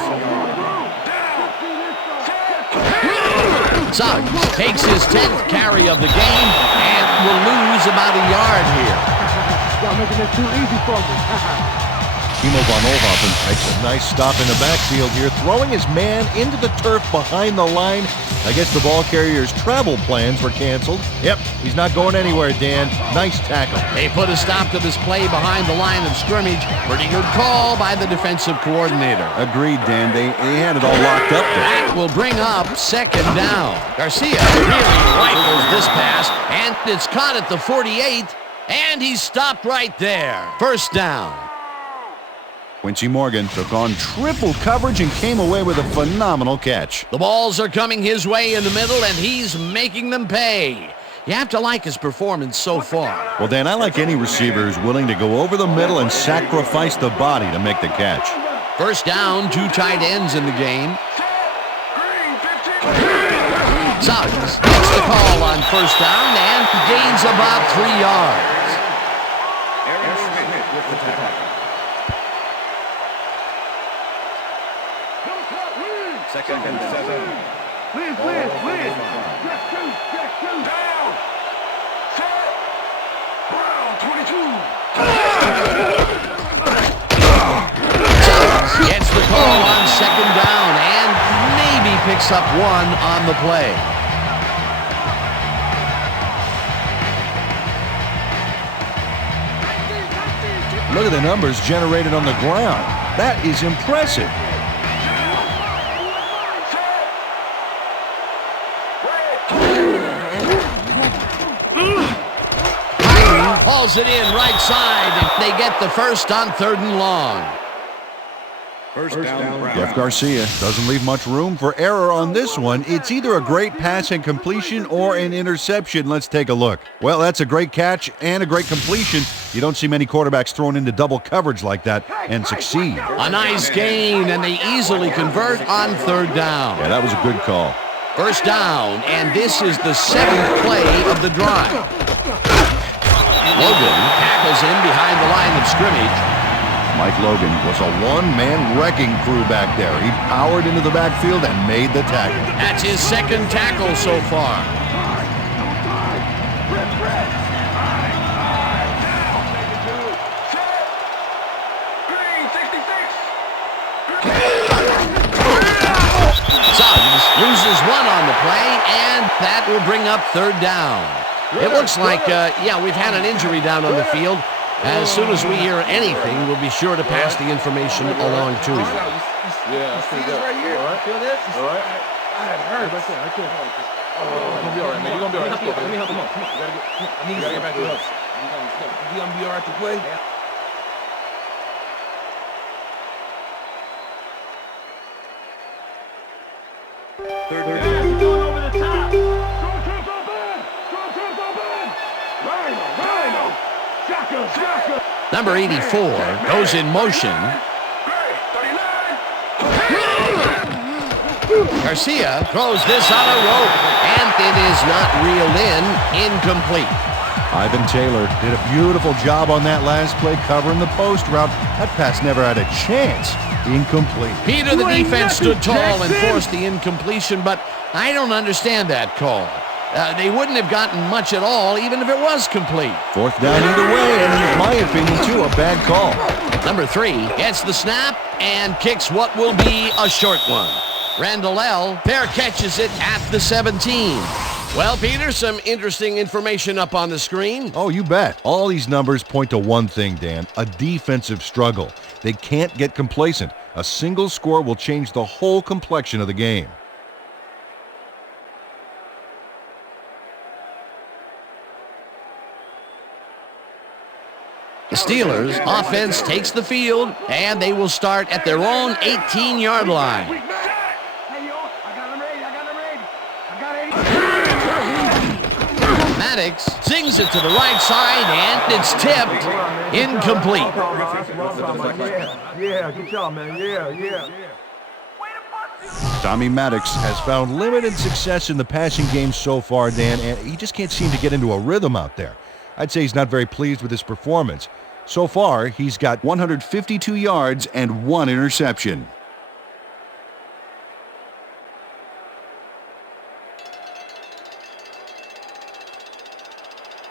Suggs takes his 10th carry of the game and will lose about a yard here. Y'all making this too easy for me. Timo von Oelhoffen makes a nice stop in the backfield here, throwing his man into the turf behind the line. I guess the ball carrier's travel plans were canceled. Yep, he's not going anywhere, Dan. Nice tackle. They put a stop to this play behind the line of scrimmage. Pretty good call by the defensive coordinator. Agreed, Dan. They had it all locked up there. That will bring up second down. Garcia really rifles this pass, and it's caught at the 48, and he's stopped right there. First down. Quincy Morgan took on triple coverage and came away with a phenomenal catch. The balls are coming his way in the middle, and he's making them pay. You have to like his performance so far. Well, Dan, I like any receiver who's willing to go over the middle and sacrifice the body to make the catch. First down, 2 tight ends in the game. Suggs gets the call on first down and gains about 3 yards. Second and 7. Liz. Check two. Down. Set. Brown, 22. Gets the call on second down and maybe picks up 1 on the play. Look at the numbers generated on the ground. That is impressive. Hauls it in right side, and they get the first on 3rd and long. First down. Jeff Garcia doesn't leave much room for error on this one. It's either a great pass and completion or an interception. Let's take a look. Well, that's a great catch and a great completion. You don't see many quarterbacks thrown into double coverage like that and succeed. A nice gain, and they easily convert on 3rd down. Yeah, that was a good call. First down, and this is the 7th play of the drive. Logan tackles him behind the line of scrimmage. Mike Logan was a one-man wrecking crew back there. He powered into the backfield and made the tackle. That's his 2nd tackle so far. Green, 66. Green. will bring up third down. It looks like, we've had an injury down on the field. As soon as we hear anything, we'll be sure to pass the information along to you. Yeah, see this right here? All right. Feel this? All right. It hurts. Right there. You're going to be all right, man. You're going to be all right. Let's go. Let me help him up. Come on. You got to get back to us. You going to be all right to play? Third down. Going over the top. Strong trips open. Strong trips open. Rhino. Shaka. Number 84 goes in motion. Garcia throws this on a rope, and it is not reeled in. Incomplete. Ivan Taylor did a beautiful job on that last play covering the post route. That pass never had a chance. Incomplete. Peter, the defense stood tall and forced the incompletion, but I don't understand that call. They wouldn't have gotten much at all, even if it was complete. Fourth down either way, and in my opinion, too, a bad call. Number 3 gets the snap and kicks what will be a short one. Randall L. fair catches it at the 17. Well, Peter, some interesting information up on the screen. Oh, you bet. All these numbers point to one thing, Dan, a defensive struggle. They can't get complacent. A single score will change the whole complexion of the game. The Steelers' offense takes the field, and they will start at their own 18-yard line. Maddox sings it to the right side, and it's tipped. Incomplete. Yeah, good job, man. Yeah. Tommy Maddox has found limited success in the passing game so far, Dan, and he just can't seem to get into a rhythm out there. I'd say he's not very pleased with his performance. So far, he's got 152 yards and 1 interception.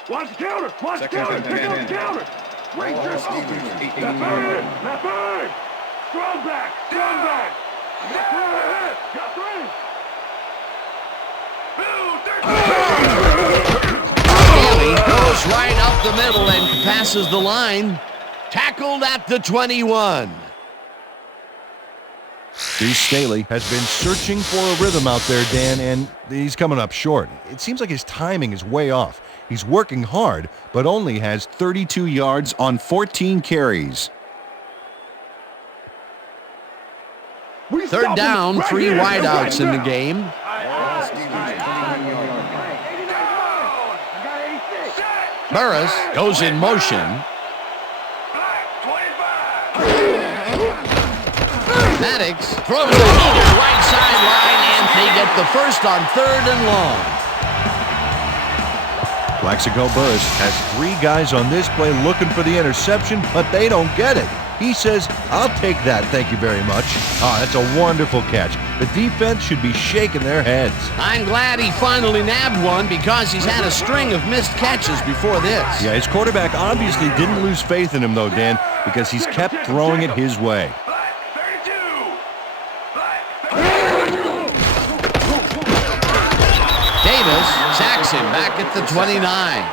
Watch the counter. Watch the counter. Pick up the counter. Wait, left bird. Strong back. Got 3. Bailey goes right up the middle and passes the line. Tackled at the 21. Steve Staley has been searching for a rhythm out there, Dan, and he's coming up short. It seems like his timing is way off. He's working hard, but only has 32 yards on 14 carries. Third down, 3 wideouts in the game. Burris goes in motion. Maddox throws it to the right sideline, and they get the first on 3rd and long. Plaxico Burris has 3 guys on this play looking for the interception, but they don't get it. He says, "I'll take that, thank you very much." Oh, that's a wonderful catch. The defense should be shaking their heads. I'm glad he finally nabbed one because he's had a string of missed catches before this. Yeah, his quarterback obviously didn't lose faith in him, though, Dan, because he's kept throwing it his way. Davis sacks him back at the 29.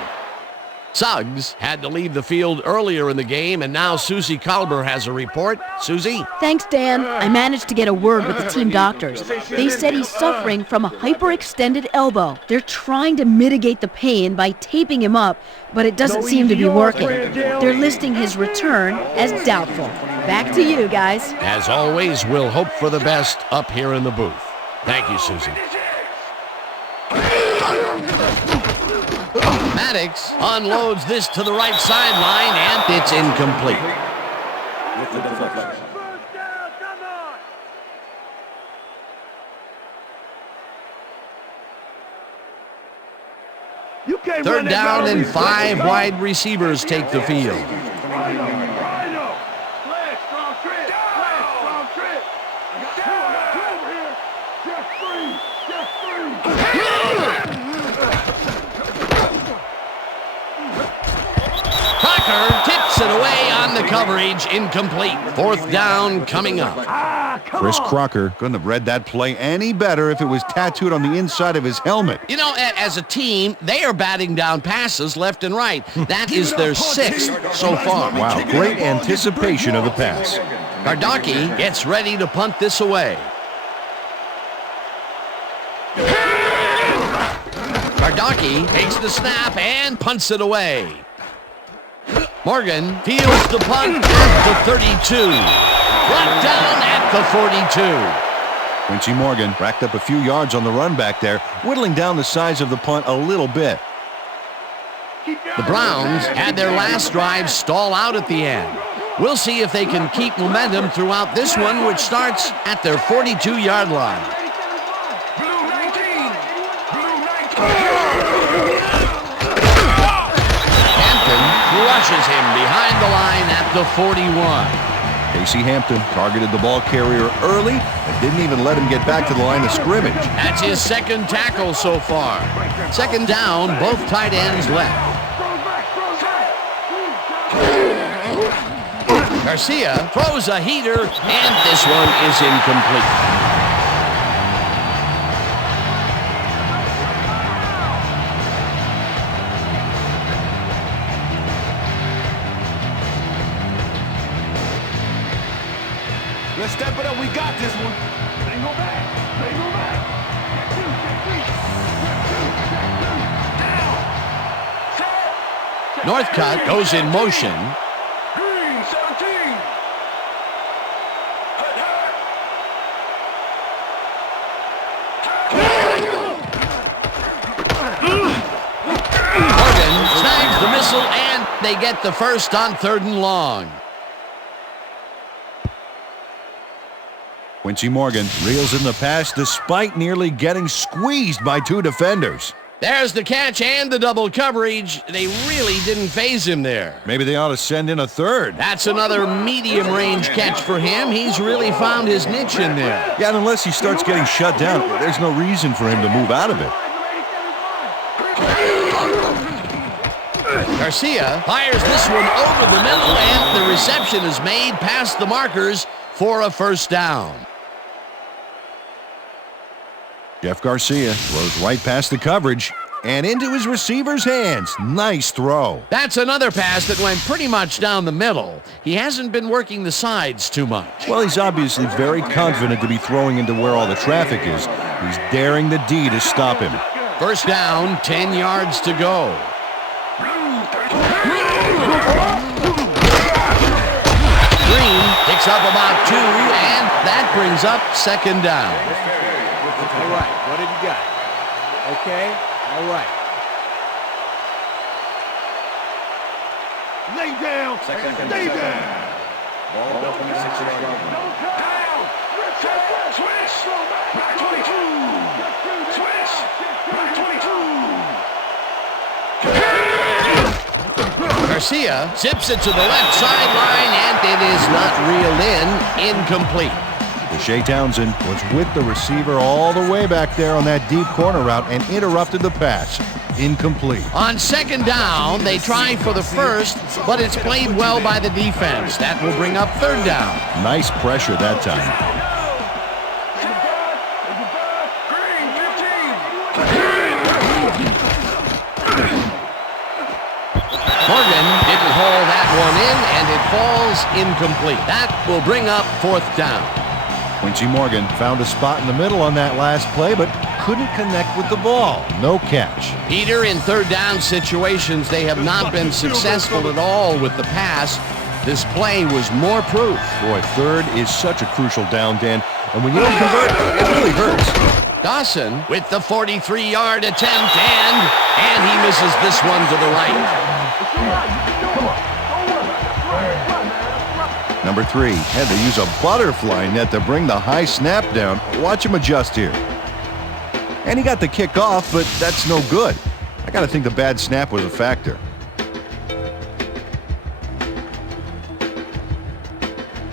Suggs had to leave the field earlier in the game, and now Suzy Kolber has a report. Suzy? Thanks, Dan. I managed to get a word with the team doctors. They said he's suffering from a hyperextended elbow. They're trying to mitigate the pain by taping him up, but it doesn't seem to be working. They're listing his return as doubtful. Back to you, guys. As always, we'll hope for the best up here in the booth. Thank you, Suzy. Maddox unloads this to the right sideline, and it's incomplete. Third down and 5 wide receivers take the field. Tips it away on the coverage, incomplete. 4th down coming up. Chris Crocker couldn't have read that play any better if it was tattooed on the inside of his helmet. You know, as a team, they are batting down passes left and right. That is their 6th so far. Wow, great anticipation of the pass. Gardocki gets ready to punt this away. Gardocki takes the snap and punts it away. Morgan fields the punt at the 32. Brought down at the 42. Quincy Morgan racked up a few yards on the run back there, whittling down the size of the punt a little bit. The Browns had their last drive stall out at the end. We'll see if they can keep momentum throughout this one, which starts at their 42-yard line. Rushes him behind the line at the 41. Casey Hampton targeted the ball carrier early and didn't even let him get back to the line of scrimmage. That's his 2nd tackle so far. 2nd down, both tight ends left. Garcia throws a heater, and this one is incomplete. Let's step it up. We got this one. They go back. They go back. Down. Northcutt goes in motion. Green, 17. Morgan snags the missile, and they get the first on 3rd and long. Quincy Morgan reels in the pass despite nearly getting squeezed by 2 defenders. There's the catch and the double coverage. They really didn't phase him there. Maybe they ought to send in a 3rd. That's another medium-range catch for him. He's really found his niche in there. Yeah, and unless he starts getting shut down, there's no reason for him to move out of it. Garcia fires this one over the middle, and the reception is made past the markers for a 1st down. Jeff Garcia throws right past the coverage and into his receiver's hands. Nice throw. That's another pass that went pretty much down the middle. He hasn't been working the sides too much. Well, he's obviously very confident to be throwing into where all the traffic is. He's daring the D to stop him. 1st down, 10 yards to go. Green picks up about 2, and that brings up 2nd down. All right, what have you got? Okay, all right. Lay down. Lay down. Ball up on the 6-yard line. Down. Switch. Back 22. Switch. Back 22. Garcia zips it to the left sideline, and it is not reeled in. Incomplete. Shea Townsend was with the receiver all the way back there on that deep corner route and interrupted the pass. Incomplete. On 2nd down, they try for the 1st, but it's played well by the defense. That will bring up 3rd down. Nice pressure that time. Morgan didn't haul that one in, and it falls incomplete. That will bring up 4th down. Quincy Morgan found a spot in the middle on that last play, but couldn't connect with the ball. No catch. Peter, in 3rd down situations, they have not been successful at all with the pass. This play was more proof. Boy, 3rd is such a crucial down, Dan, and when you don't convert, it really hurts. Dawson with the 43-yard attempt, and he misses this one to the right. Number 3 had to use a butterfly net to bring the high snap down. Watch him adjust here. And he got the kick off, but that's no good. I got to think the bad snap was a factor.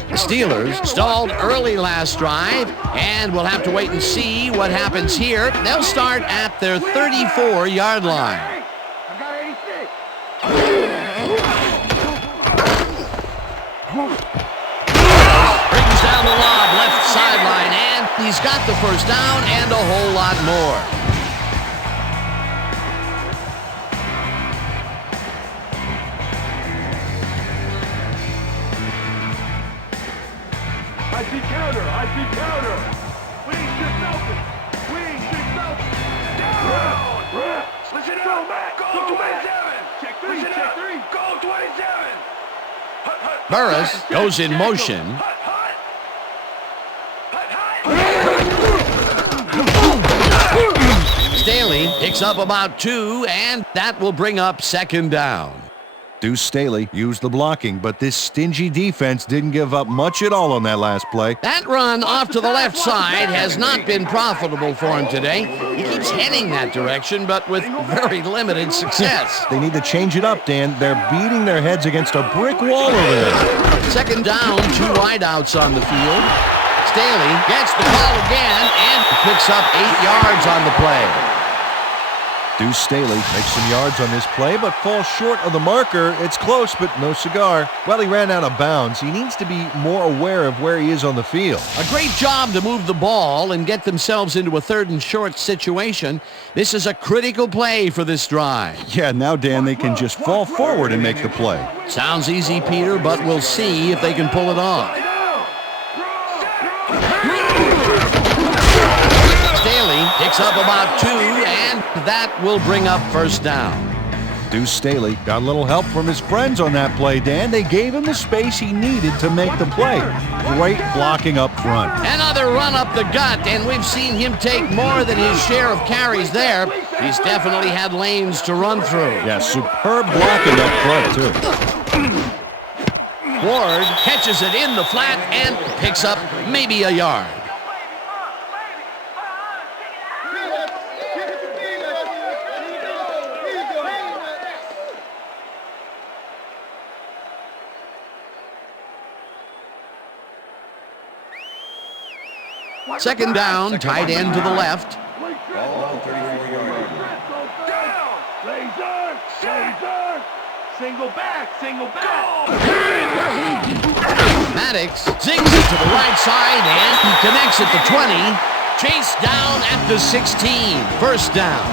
The Steelers stalled early last drive, and we'll have to wait and see what happens here. They'll start at their 34-yard line. Brings down the lob, left He's got the first down and a whole lot more. I see counter. I see counter. Wing should Nelson. Wing should Nelson. Down. Listen up. Go back. Go 27. Check three. Listen check up. Three. Go 27. Burris goes in motion. Staley picks up about 2, and that will bring up second down. Deuce Staley used the blocking, but this stingy defense didn't give up much at all on that last play. That run off to the left side has not been profitable for him today. He keeps heading that direction, but with very limited success. They need to change it up, Dan. They're beating their heads against a brick wall over there. Second down, 2 wideouts on the field. Staley gets the ball again and picks up 8 yards on the play. Deuce Staley makes some yards on this play, but falls short of the marker. It's close, but no cigar. Well, he ran out of bounds. He needs to be more aware of where he is on the field. A great job to move the ball and get themselves into a 3rd and short situation. This is a critical play for this drive. Yeah, now, Dan, they can just fall forward and make the play. Sounds easy, Peter, but we'll see if they can pull it off. Staley picks up about 2, and that will bring up first down. Deuce Staley got a little help from his friends on that play, Dan. They gave him the space he needed to make the play. Great blocking up front. Another run up the gut, and we've seen him take more than his share of carries there. He's definitely had lanes to run through. Yeah, superb blocking up front, too. Ward catches it in the flat and picks up maybe a yard. Second down, tight end to the left. Ball 34-yard. Down. Laser. Laser. Single back. Single back. Maddox zings it to the right side and he connects at the 20. Chased down at the 16. First down.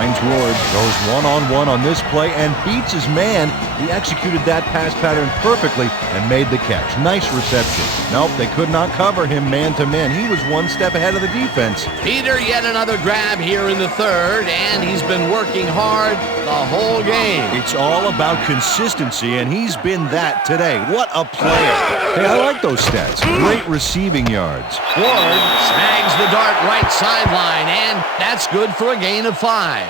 Hines Ward goes one-on-one on this play and beats his man. He executed that pass pattern perfectly and made the catch. Nice reception. Nope, they could not cover him man-to-man. He was one step ahead of the defense. Peter, yet another grab here in the 3rd, and he's been working hard the whole game. It's all about consistency, and he's been that today. What a player. Hey, I like those stats. Great receiving yards. Ward snags the dart right sideline, and that's good for a gain of 5.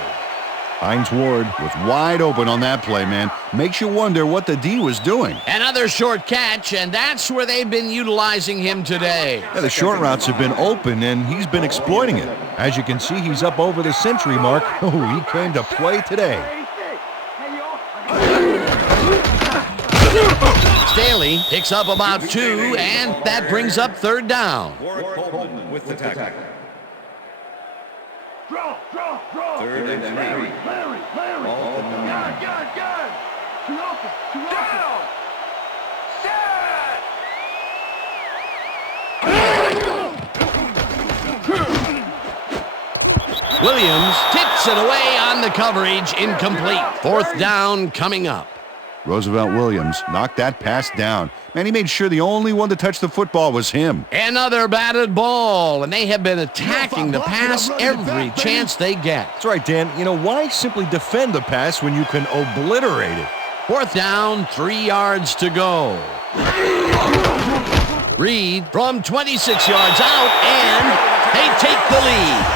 Hines Ward was wide open on that play, man. Makes you wonder what the D was doing. Another short catch, and that's where they've been utilizing him today. Yeah, the short routes have been open, and he's been exploiting it. As you can see, he's up over the century mark. Oh, he came to play today. Staley picks up about 2, and that brings up 3rd down. With the tackle. Draw. 3rd and 3. Larry. God. Too open. Down. Set. Williams tips it away on the coverage, incomplete. 4th down coming up. Roosevelt Williams knocked that pass down. Man, he made sure the only one to touch the football was him. Another batted ball, and they have been attacking the pass every chance they get. That's right, Dan. You know, why simply defend the pass when you can obliterate it? 4th down, 3 yards to go. Reed from 26 yards out, and they take the lead.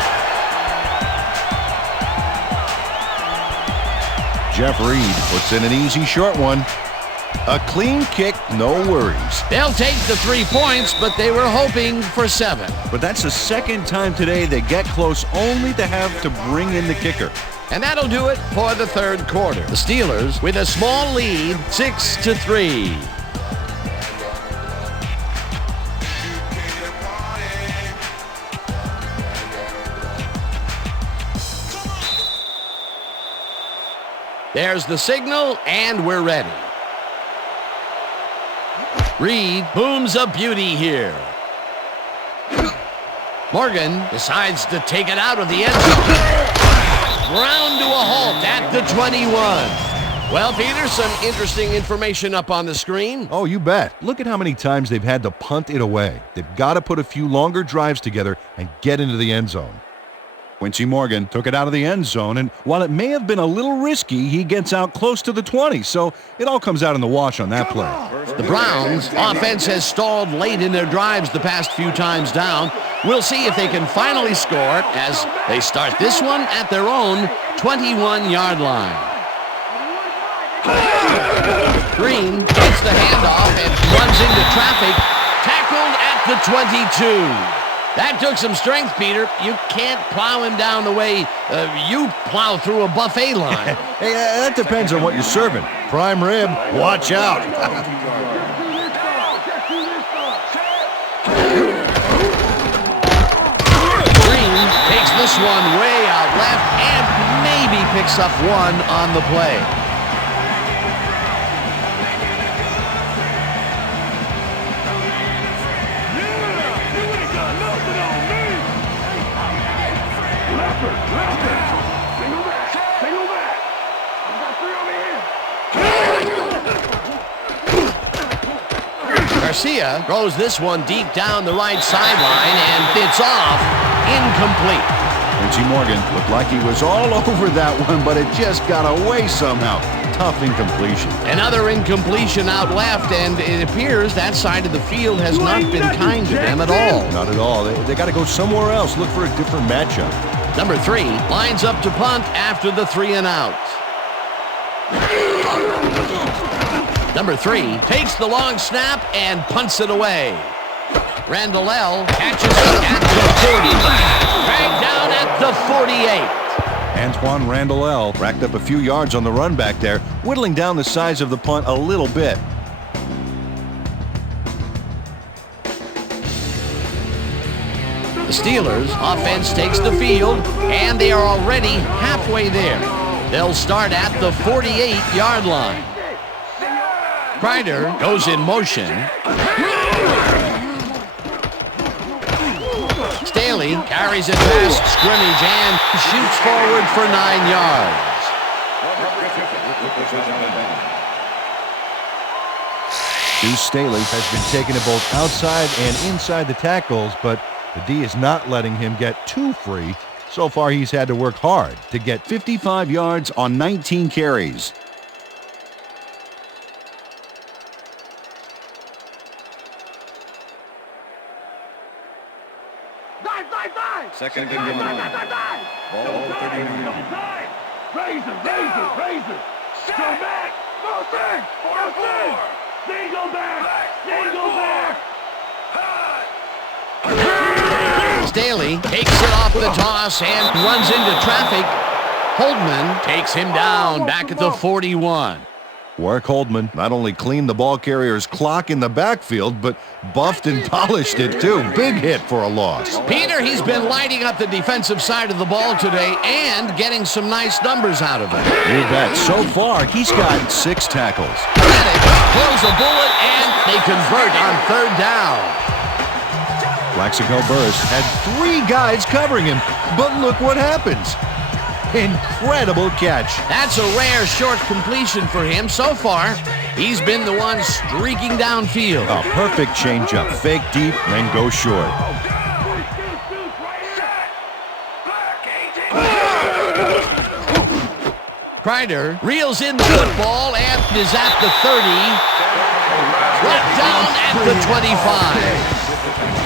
Jeff Reed puts in an easy short one. A clean kick, no worries. They'll take the 3 points, but they were hoping for 7. But that's the second time today they get close only to have to bring in the kicker. And that'll do it for the 3rd quarter. The Steelers with a small lead, 6-3. There's the signal, and we're ready. Reed booms a beauty here. Morgan decides to take it out of the end zone. Ground to a halt at the 21. Well, Peter, some interesting information up on the screen. Oh, you bet. Look at how many times they've had to punt it away. They've got to put a few longer drives together and get into the end zone. Quincy Morgan took it out of the end zone, and while it may have been a little risky, he gets out close to the 20, so it all comes out in the wash on that play. The Browns' offense has stalled late in their drives the past few times down. We'll see if they can finally score as they start this one at their own 21-yard line. Green gets the handoff and runs into traffic, tackled at the 22. That took some strength, Peter. You can't plow him down the way you plow through a buffet line. Hey, that depends on what you're serving. Prime rib, watch out. Green takes this one way out left and maybe picks up one on the play. Garcia throws this one deep down the right sideline and it's off, incomplete. Quincy Morgan looked like he was all over that one, but it just got away somehow. Tough incompletion. Another incompletion out left, and it appears that side of the field has not been kind to them at all. Not at all. They got to go somewhere else, look for a different matchup. Number 3 lines up to punt after the 3 and out. Number 3 takes the long snap and punts it away. Randall catches it at the 40. Dragged down at the 48. Antoine Randall racked up a few yards on the run back there, whittling down the size of the punt a little bit. The Steelers' offense takes the field, and they are already halfway there. They'll start at the 48-yard line. Kreider goes in motion. Staley carries it past scrimmage and shoots forward for 9 yards. Deuce Staley has been taking it both outside and inside the tackles, but the D is not letting him get too free. So far, he's had to work hard to get 55 yards on 19 carries. Second and goal. Ball 39. Razor. Go back. Motion. Then go back. Staley takes it off the toss and runs into traffic. Holdman takes him down back at the 41. Warwick Holdman not only cleaned the ball carrier's clock in the backfield, but buffed and polished it too. Big hit for a loss. Peter, he's been lighting up the defensive side of the ball today and getting some nice numbers out of it. You bet. So far, he's got 6 tackles. Throws a bullet and they convert on 3rd down. Plaxico Burress had 3 guys covering him, but look what happens. Incredible catch. That's a rare short completion for him. So far, he's been the one streaking downfield. A perfect changeup. Fake deep, then go short. Kreider reels in the football and is at the 30. Brought down at the 25.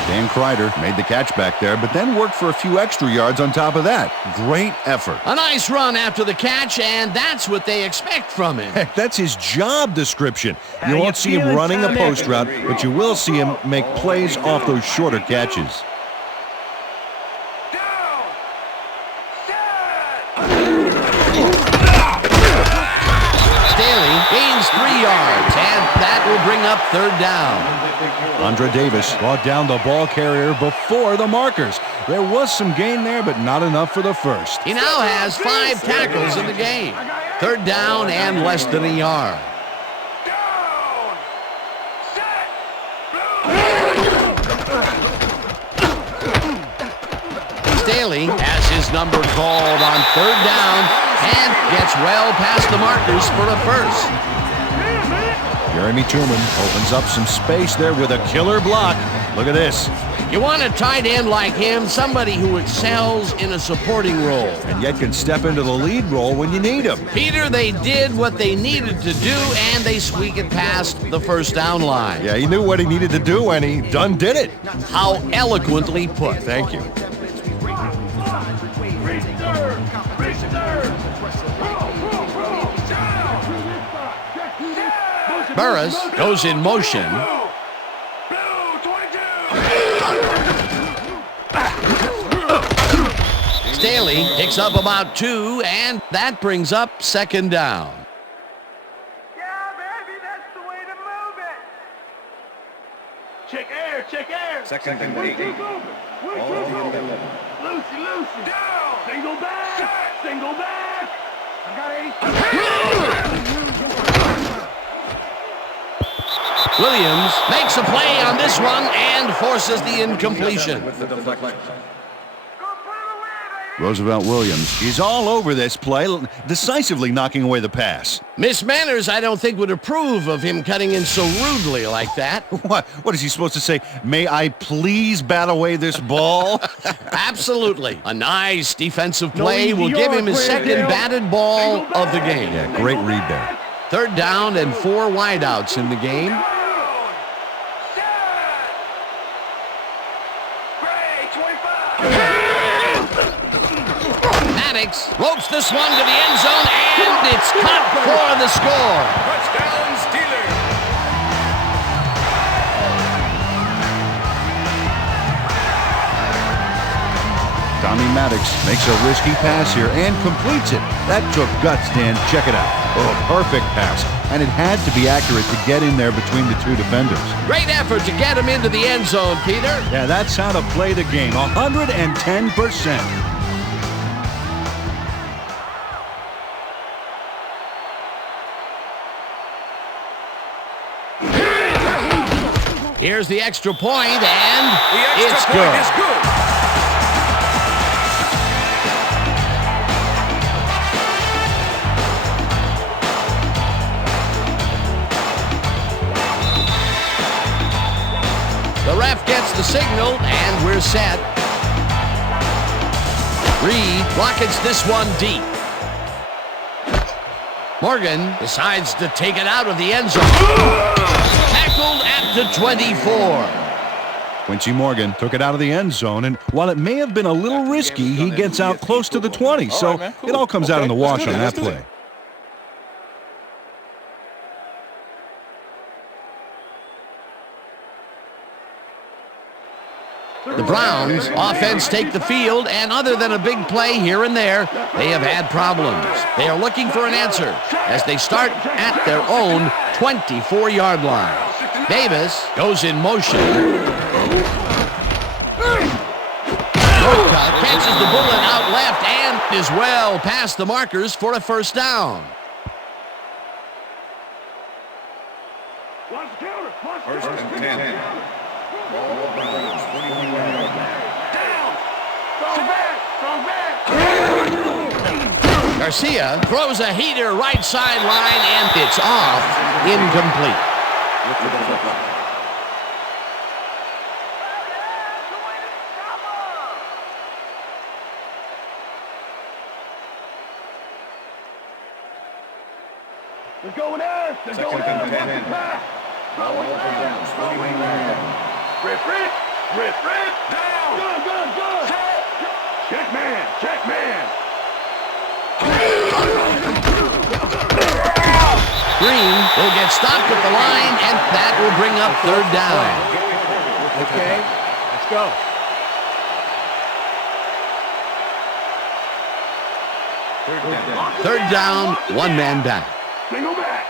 Dan Kreider made the catch back there, but then worked for a few extra yards on top of that. Great effort. A nice run after the catch, and that's what they expect from him. Heck, that's his job description. You won't see him running a post route, but you will see him make plays off those shorter catches. Staley gains 3 yards, and that will bring up 3rd down. Andre Davis brought down the ball carrier before the markers. There was some gain there, but not enough for the first. He now has 5 tackles in the game. 3rd down and less than a yard. Staley has his number called on third down and gets well past the markers for a first. Jeremy Truman opens up some space there with a killer block. Look at this. You want a tight end like him, somebody who excels in a supporting role. And yet can step into the lead role when you need him. Peter, they did what they needed to do, and they squeak it past the first down line. Yeah, he knew what he needed to do, and he done did it. How eloquently put. Thank you. Burris goes in motion. Staley picks up about 2, and that brings up second down. Yeah, baby, that's the way to move it. Check air, check air. Second and 8. Lucy, down. Single back, single back. I got 80. Williams makes a play on this one and forces the incompletion. Roosevelt Williams, he's all over this play, decisively knocking away the pass. Miss Manners, I don't think, would approve of him cutting in so rudely like that. What is he supposed to say? May I please bat away this ball? Absolutely. A nice defensive play will give him his second batted ball of the game. Yeah, great read there. Third down and 4 wideouts in the game. Ropes this one to the end zone, and it's caught for the score. Touchdown, Steelers. Tommy Maddox makes a risky pass here and completes it. That took guts, Dan. Check it out. Oh, perfect pass. And it had to be accurate to get in there between the two defenders. Great effort to get him into the end zone, Peter. Yeah, that's how to play the game. 110%. Here's the extra point, and The extra point is good. The ref gets the signal, and we're set. Reed rockets this one deep. Morgan decides to take it out of the end zone. Tackled at the 24. Quincy Morgan took it out of the end zone, and while it may have been a little risky, he gets out close to the 20, so it all comes out in the wash on that play. The Browns offense take the field, and other than a big play here and there, they have had problems. They are looking for an answer as they start at their own 24-yard line. Davis goes in motion. Northcutt catches the bullet out left and is well past the markers for a first down. First and 10. Garcia throws a heater right sideline, and it's off, incomplete. They're going in. They're going in. Rip. Down. Good. Check man. Green will get stopped at the line, and that will bring up third down. Okay, let's go. Third down, one man back. Single back.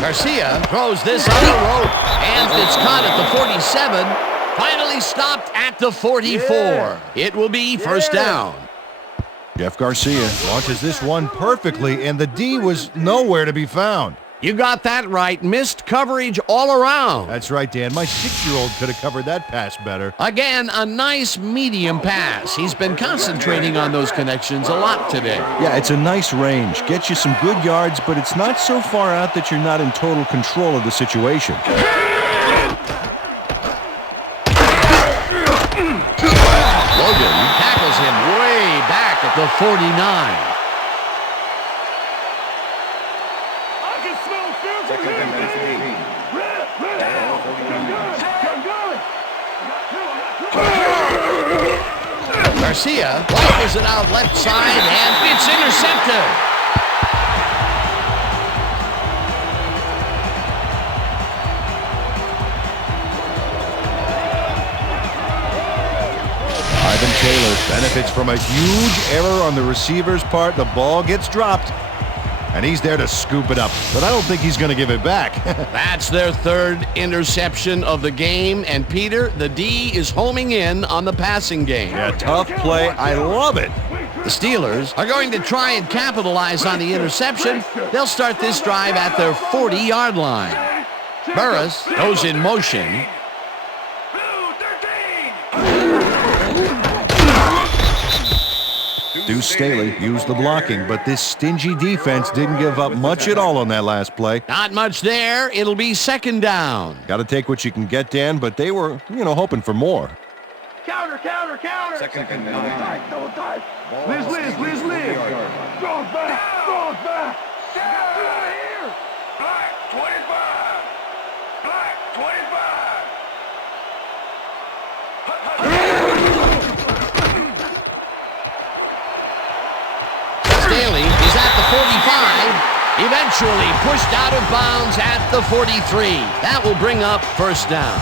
Garcia throws this on the rope, and it's caught at the 47. Finally stopped at the 44. It will be first down. Jeff Garcia launches this one perfectly, and the D was nowhere to be found. You got that right. Missed coverage all around. That's right, Dan. My 6-year-old could have covered that pass better. Again, a nice medium pass. He's been concentrating on those connections a lot today. Yeah, it's a nice range. Gets you some good yards, but it's not so far out that you're not in total control of the situation. Logan tackles him way back at the 49. Garcia rifles it out left side, and it's intercepted. Ivan Taylor benefits from a huge error on the receiver's part. The ball gets dropped, and he's there to scoop it up, but I don't think he's going to give it back. That's their third interception of the game, and Peter, the D is homing in on the passing game. Yeah, tough play. I love it. The Steelers are going to try and capitalize on the interception. They'll start this drive at their 40-yard line. Burris goes in motion. Deuce Staley used the blocking, but this stingy defense didn't give up much at all on that last play. Not much there. It'll be second down. Got to take what you can get, Dan, but they were, hoping for more. Counter, counter, counter. Second and 9. Double tight. Liz. Strong back. Get out of here. Black 25. Black 25. Staley is at the 45. Eventually pushed out of bounds at the 43. That will bring up first down.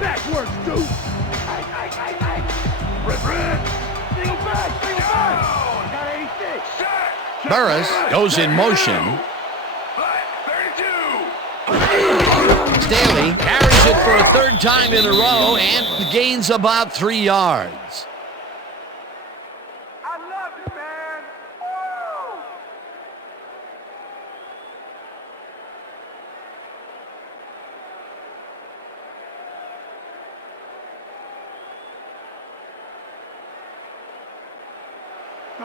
Backwards, dude. Rip. Single back. Got 86. Burris goes in motion. Staley carries it for a third time in a row and gains about 3 yards. I love you, man.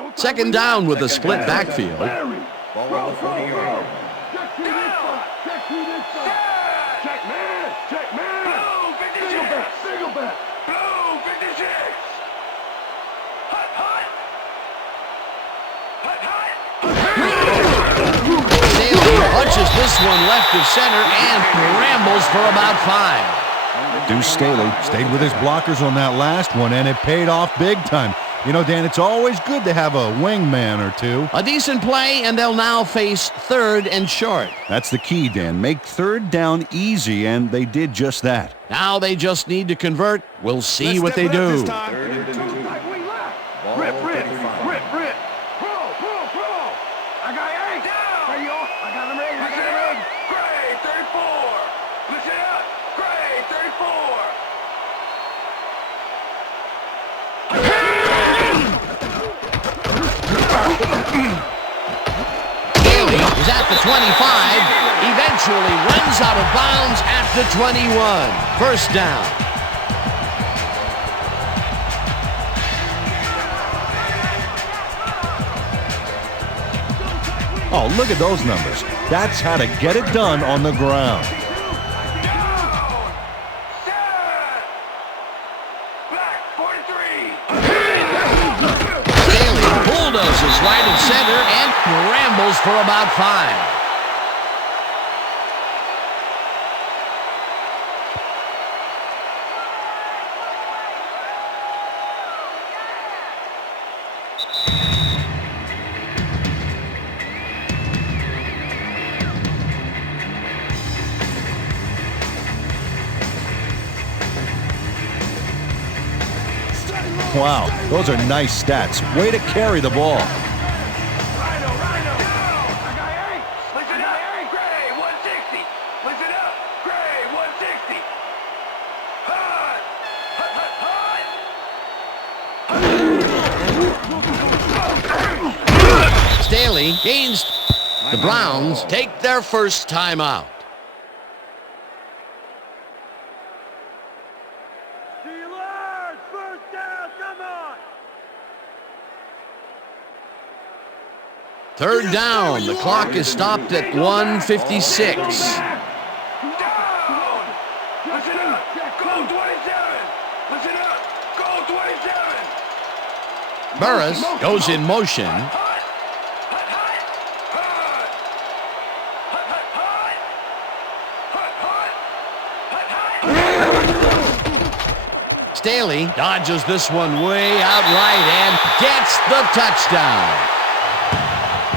Woo! Second down with a split backfield. Ball on the 40-yard. Check man. Blue 56. Single back. Blue 56. Hut. Staley punches this one left of center and rambles for about 5. Deuce Staley stayed with his blockers on that last one, and it paid off big time. Dan, it's always good to have a wingman or two. A decent play, and they'll now face third and short. That's the key, Dan. Make third down easy, and they did just that. Now they just need to convert. We'll see what they do. Third and 2. Rip. Pro. I got 8. Down. I got him ready. Gray 34. Listen up. Gray 34. Staley is at the 25. Eventually runs out of bounds at the 21. First down. Oh, look at those numbers. That's how to get it done on the ground. Bulldozes right at center and rambles for about 5. Wow, those are nice stats. Way to carry the ball. Rhino. I got 8. Listen up. Gray 160. Listen up. Gray 160. Hut. Staley gains. The Browns take their first timeout. First down, come on! Third down. The clock is stopped at 1:56. Down! Listen up! Go 27! Listen up! Go 27! Burris goes in motion. Staley dodges this one way out right and gets the touchdown.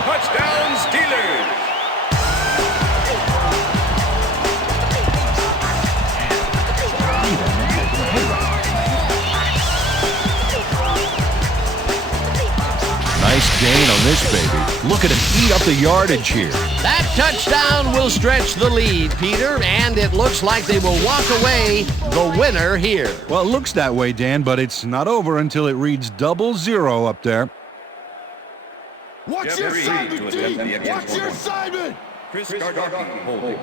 Touchdown, Steelers! Nice gain on this baby. Look at him eat up the yardage here. That touchdown will stretch the lead, Peter, and it looks like they will walk away the winner here. Well, it looks that way, Dan, but it's not over until it reads 0-0 up there. Watch your assignment, D! Watch your assignment! Chris Berman holding.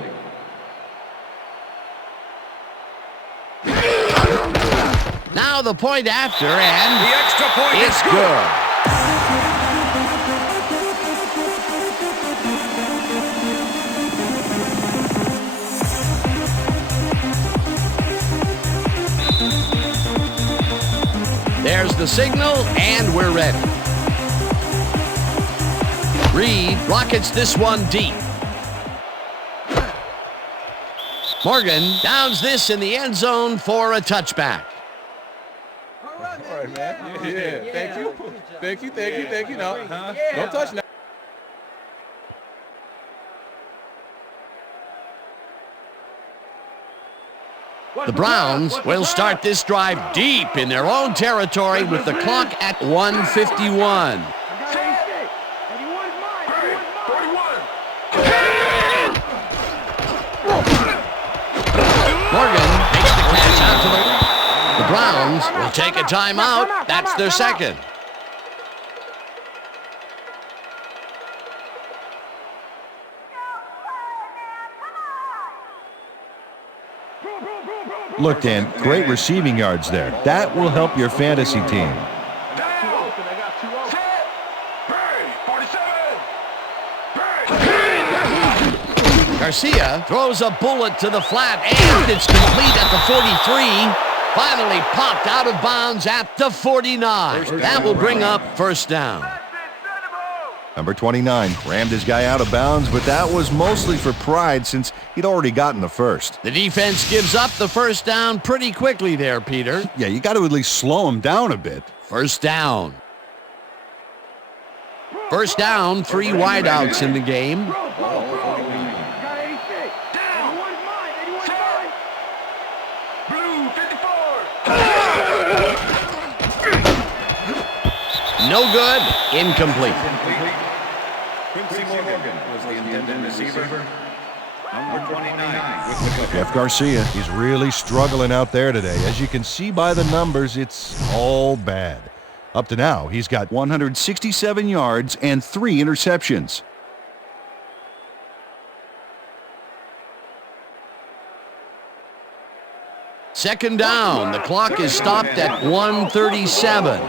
Now the point after, and The extra point it's is good. There's the signal, and we're ready. Reed rockets this one deep. Morgan downs this in the end zone for a touchback. All right, man. Yeah. Thank you. Thank you. No, don't touch now. The Browns will start this drive deep in their own territory with the clock at 1:51. Morgan makes the catch out to the Browns will take a timeout. That's their second. Look, Dan, great receiving yards there. That will help your fantasy team. Garcia throws a bullet to the flat, and it's complete at the 43. Finally popped out of bounds at the 49. That will bring up first down. Number 29 rammed his guy out of bounds, but that was mostly for pride since he'd already gotten the first. The defense gives up the first down pretty quickly there, Peter. Yeah, you got to at least slow him down a bit. First down. First down, 3 wideouts in the game. No good. Incomplete. Quincy Morgan was the intended receiver. Number 29. Jeff Garcia, he's really struggling out there today. As you can see by the numbers, it's all bad. Up to now, he's got 167 yards and 3 interceptions. Second down. The clock is stopped at 1:37.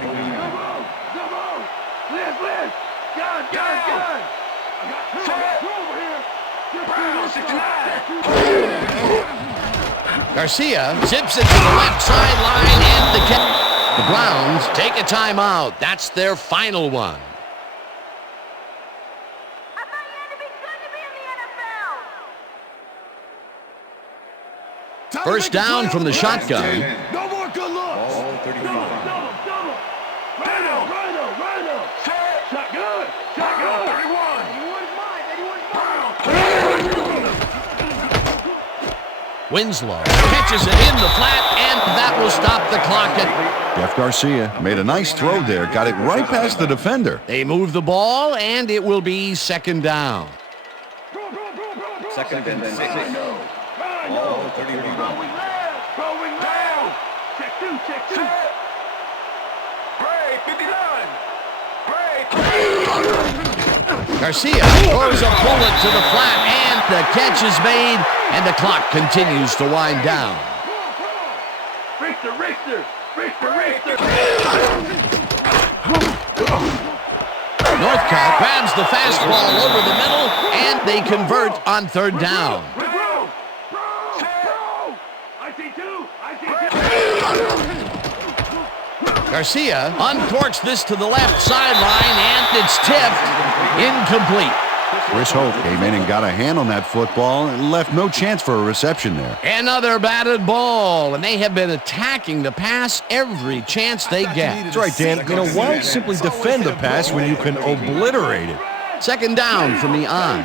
Garcia zips it to the left sideline, and the Browns take a timeout. That's their final one. First down from the shotgun. No more good looks. Ball 31. Rhino. Shotgun. 31. Winslow catches it in the flat, and that will stop the clock. Jeff Garcia made a nice throw there, got it right past the defender. They move the ball, and it will be second down. Second and 6. Ball 31. Going down. Check two. Break 59. Break. Garcia throws a bullet to the flat, and the catch is made, and the clock continues to wind down. Richter! Northcutt grabs the fastball over the middle, and they convert on third down. Garcia uncorks this to the left sideline, and it's tipped. Incomplete. Chris Hope came in and got a hand on that football and left no chance for a reception there. Another batted ball, and they have been attacking the pass every chance they get. That's right, Dan. You know, why simply defend the pass when you can obliterate it? Second down from the on.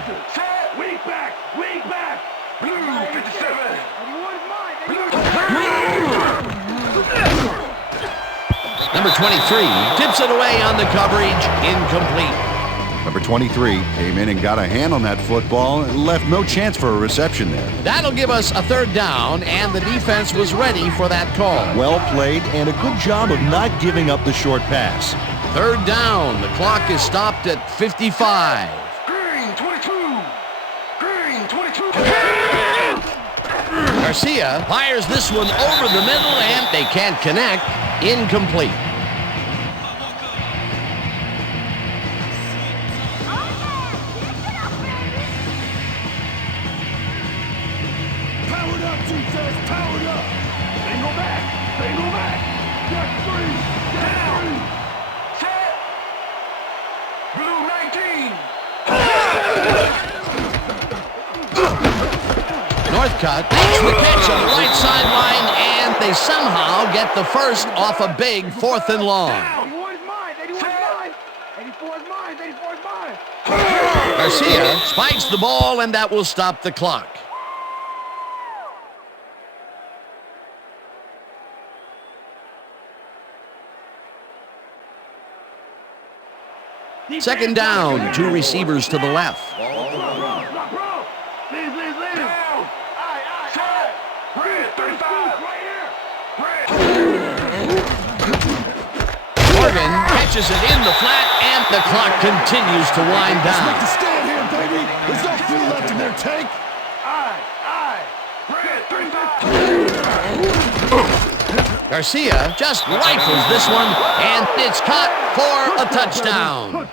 Weak back! Blue 57! Number 23 tips it away on the coverage. Incomplete. Number 23 came in and got a hand on that football and left no chance for a reception there. That'll give us a third down, and the defense was ready for that call. Well played, and a good job of not giving up the short pass. Third down. The clock is stopped at 55. Green 22! Garcia fires this one over the middle, and they can't connect. Incomplete. Powered up, Jesus! Powered up! Single back! Check three! Set! Blue 19! Northcutt makes the catch on the right sideline, and they somehow get the first off a big 4th and long. 81 is mine! 84 is mine! Garcia spikes the ball, and that will stop the clock. Second down, 2 receivers to the left. Morgan catches it in the flat, and the clock continues to wind down. Stand here, baby. There's no fuel left in their tank. Garcia just rifles this one, and it's caught for a touchdown.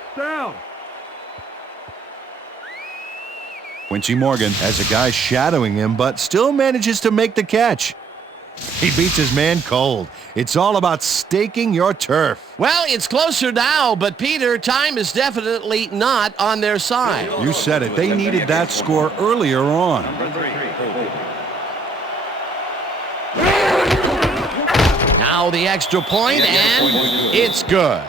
Quincy Morgan Has a guy shadowing him, but still manages to make the catch. He beats his man cold. It's all about staking your turf. Well, it's closer now, but Peter, time is definitely not on their side. You said it. They needed that score earlier on. Now the extra point, and it's good.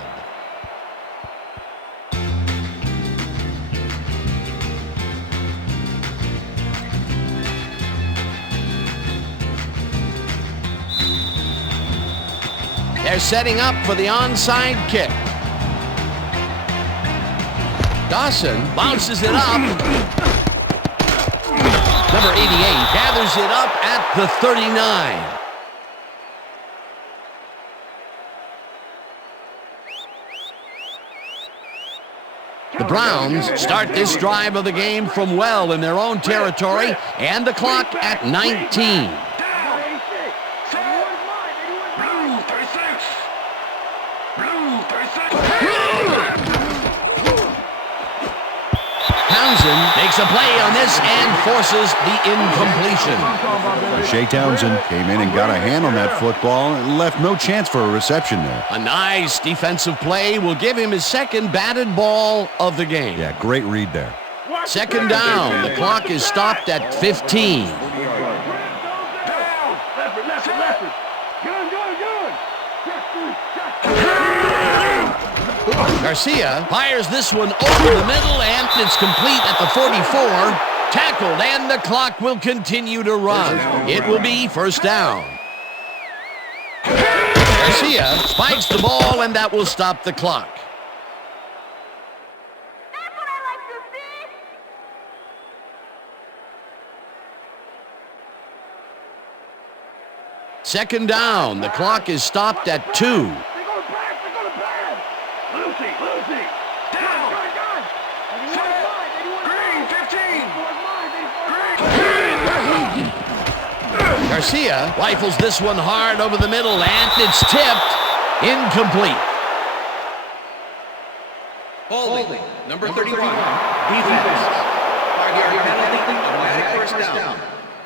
They're setting up for the onside kick. Dawson bounces it up. Number 88 gathers it up at the 39. The Browns start this drive of the game from well in their own territory, and the clock at 19. Townsend makes a play on this and forces the incompletion. Shea Townsend came in and got a hand on that football and left no chance for a reception there. A nice defensive play will give him his second batted ball of the game. Yeah, great read there. Second down. The clock is stopped at 15. Garcia fires this one over the middle, and it's complete at the 44. Tackled, and the clock will continue to run. It will be first down. Garcia spikes the ball, and that will stop the clock. That's what I like to see. Second down. The clock is stopped at 2. Lucy! Down! Garcia rifles this one hard over the middle, and it's tipped. Incomplete. Holding. Number 31. Defense. Five-yard penalty. Automatic first down.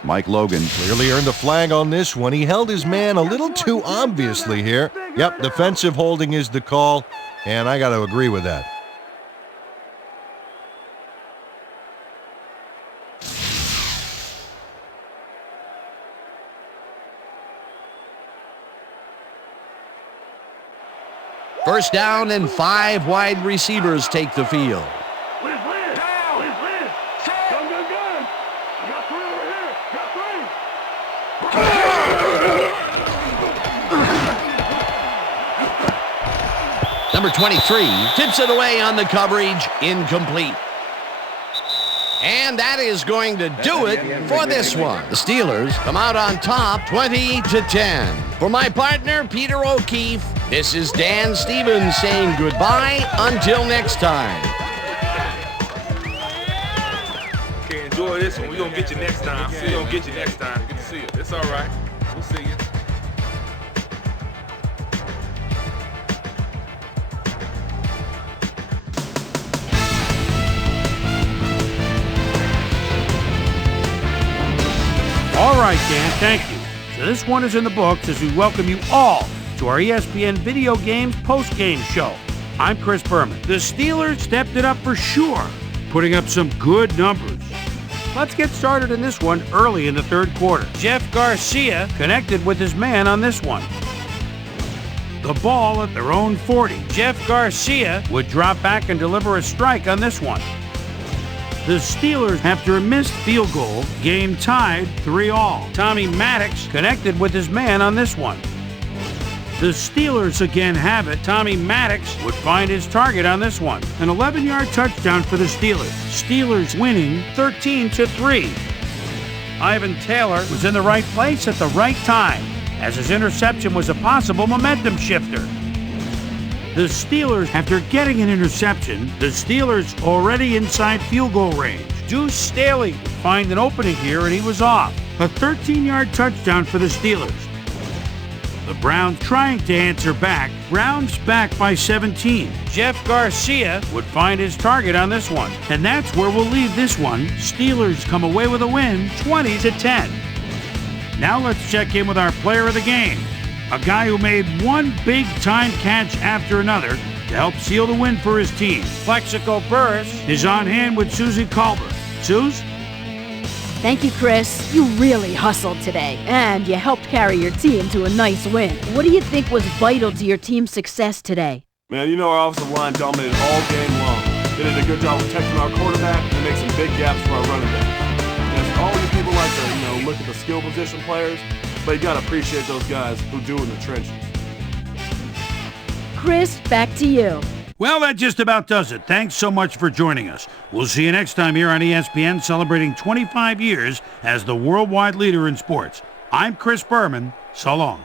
Mike Logan clearly earned the flag on this one. He held his man a little too obviously here. Yep, defensive holding is the call, and I got to agree with that. First down and 5 wide receivers take the field. Liz, down, Liz, gun, I got 3 over here, got 3. Number 23 tips it away on the coverage, incomplete. And that is going to do it for this one. The Steelers come out on top 20-10. For my partner, Peter O'Keefe, this is Dan Stevens saying goodbye until next time. Okay, enjoy this one. We're going to get you next time. We're going to get you next time. Good to see you. It's all right. We'll see you. All right, Dan, thank you. So this one is in the books as we welcome you all to our ESPN Video Games post-game show. I'm Chris Berman. The Steelers stepped it up for sure, putting up some good numbers. Let's get started in this one early in the third quarter. Jeff Garcia connected with his man on this one. The ball at their own 40. Jeff Garcia would drop back and deliver a strike on this one. The Steelers, after a missed field goal, game tied 3-all. Tommy Maddox connected with his man on this one. The Steelers again have it. Tommy Maddox would find his target on this one. An 11-yard touchdown for the Steelers. Steelers winning 13-3. Ivan Taylor was in the right place at the right time, as his interception was a possible momentum shifter. The Steelers, after getting an interception, the Steelers already inside field goal range. Deuce Staley would find an opening here, and he was off. A 13-yard touchdown for the Steelers. The Browns trying to answer back. Browns back by 17. Jeff Garcia would find his target on this one. And that's where we'll leave this one. Steelers come away with a win, 20-10. Now let's check in with our player of the game. A guy who made one big-time catch after another to help seal the win for his team. Plexico Burris is on hand with Suzy Kolber. Suze? Thank you, Chris. You really hustled today, and you helped carry your team to a nice win. What do you think was vital to your team's success today? Man, you know our offensive line dominated all game long. They did a good job protecting our quarterback and make some big gaps for our running back. Yes, all you people like to, look at the skill position players, but you gotta appreciate those guys who do in the trenches. Chris, back to you. Well, that just about does it. Thanks so much for joining us. We'll see you next time here on ESPN, celebrating 25 years as the worldwide leader in sports. I'm Chris Berman. So long.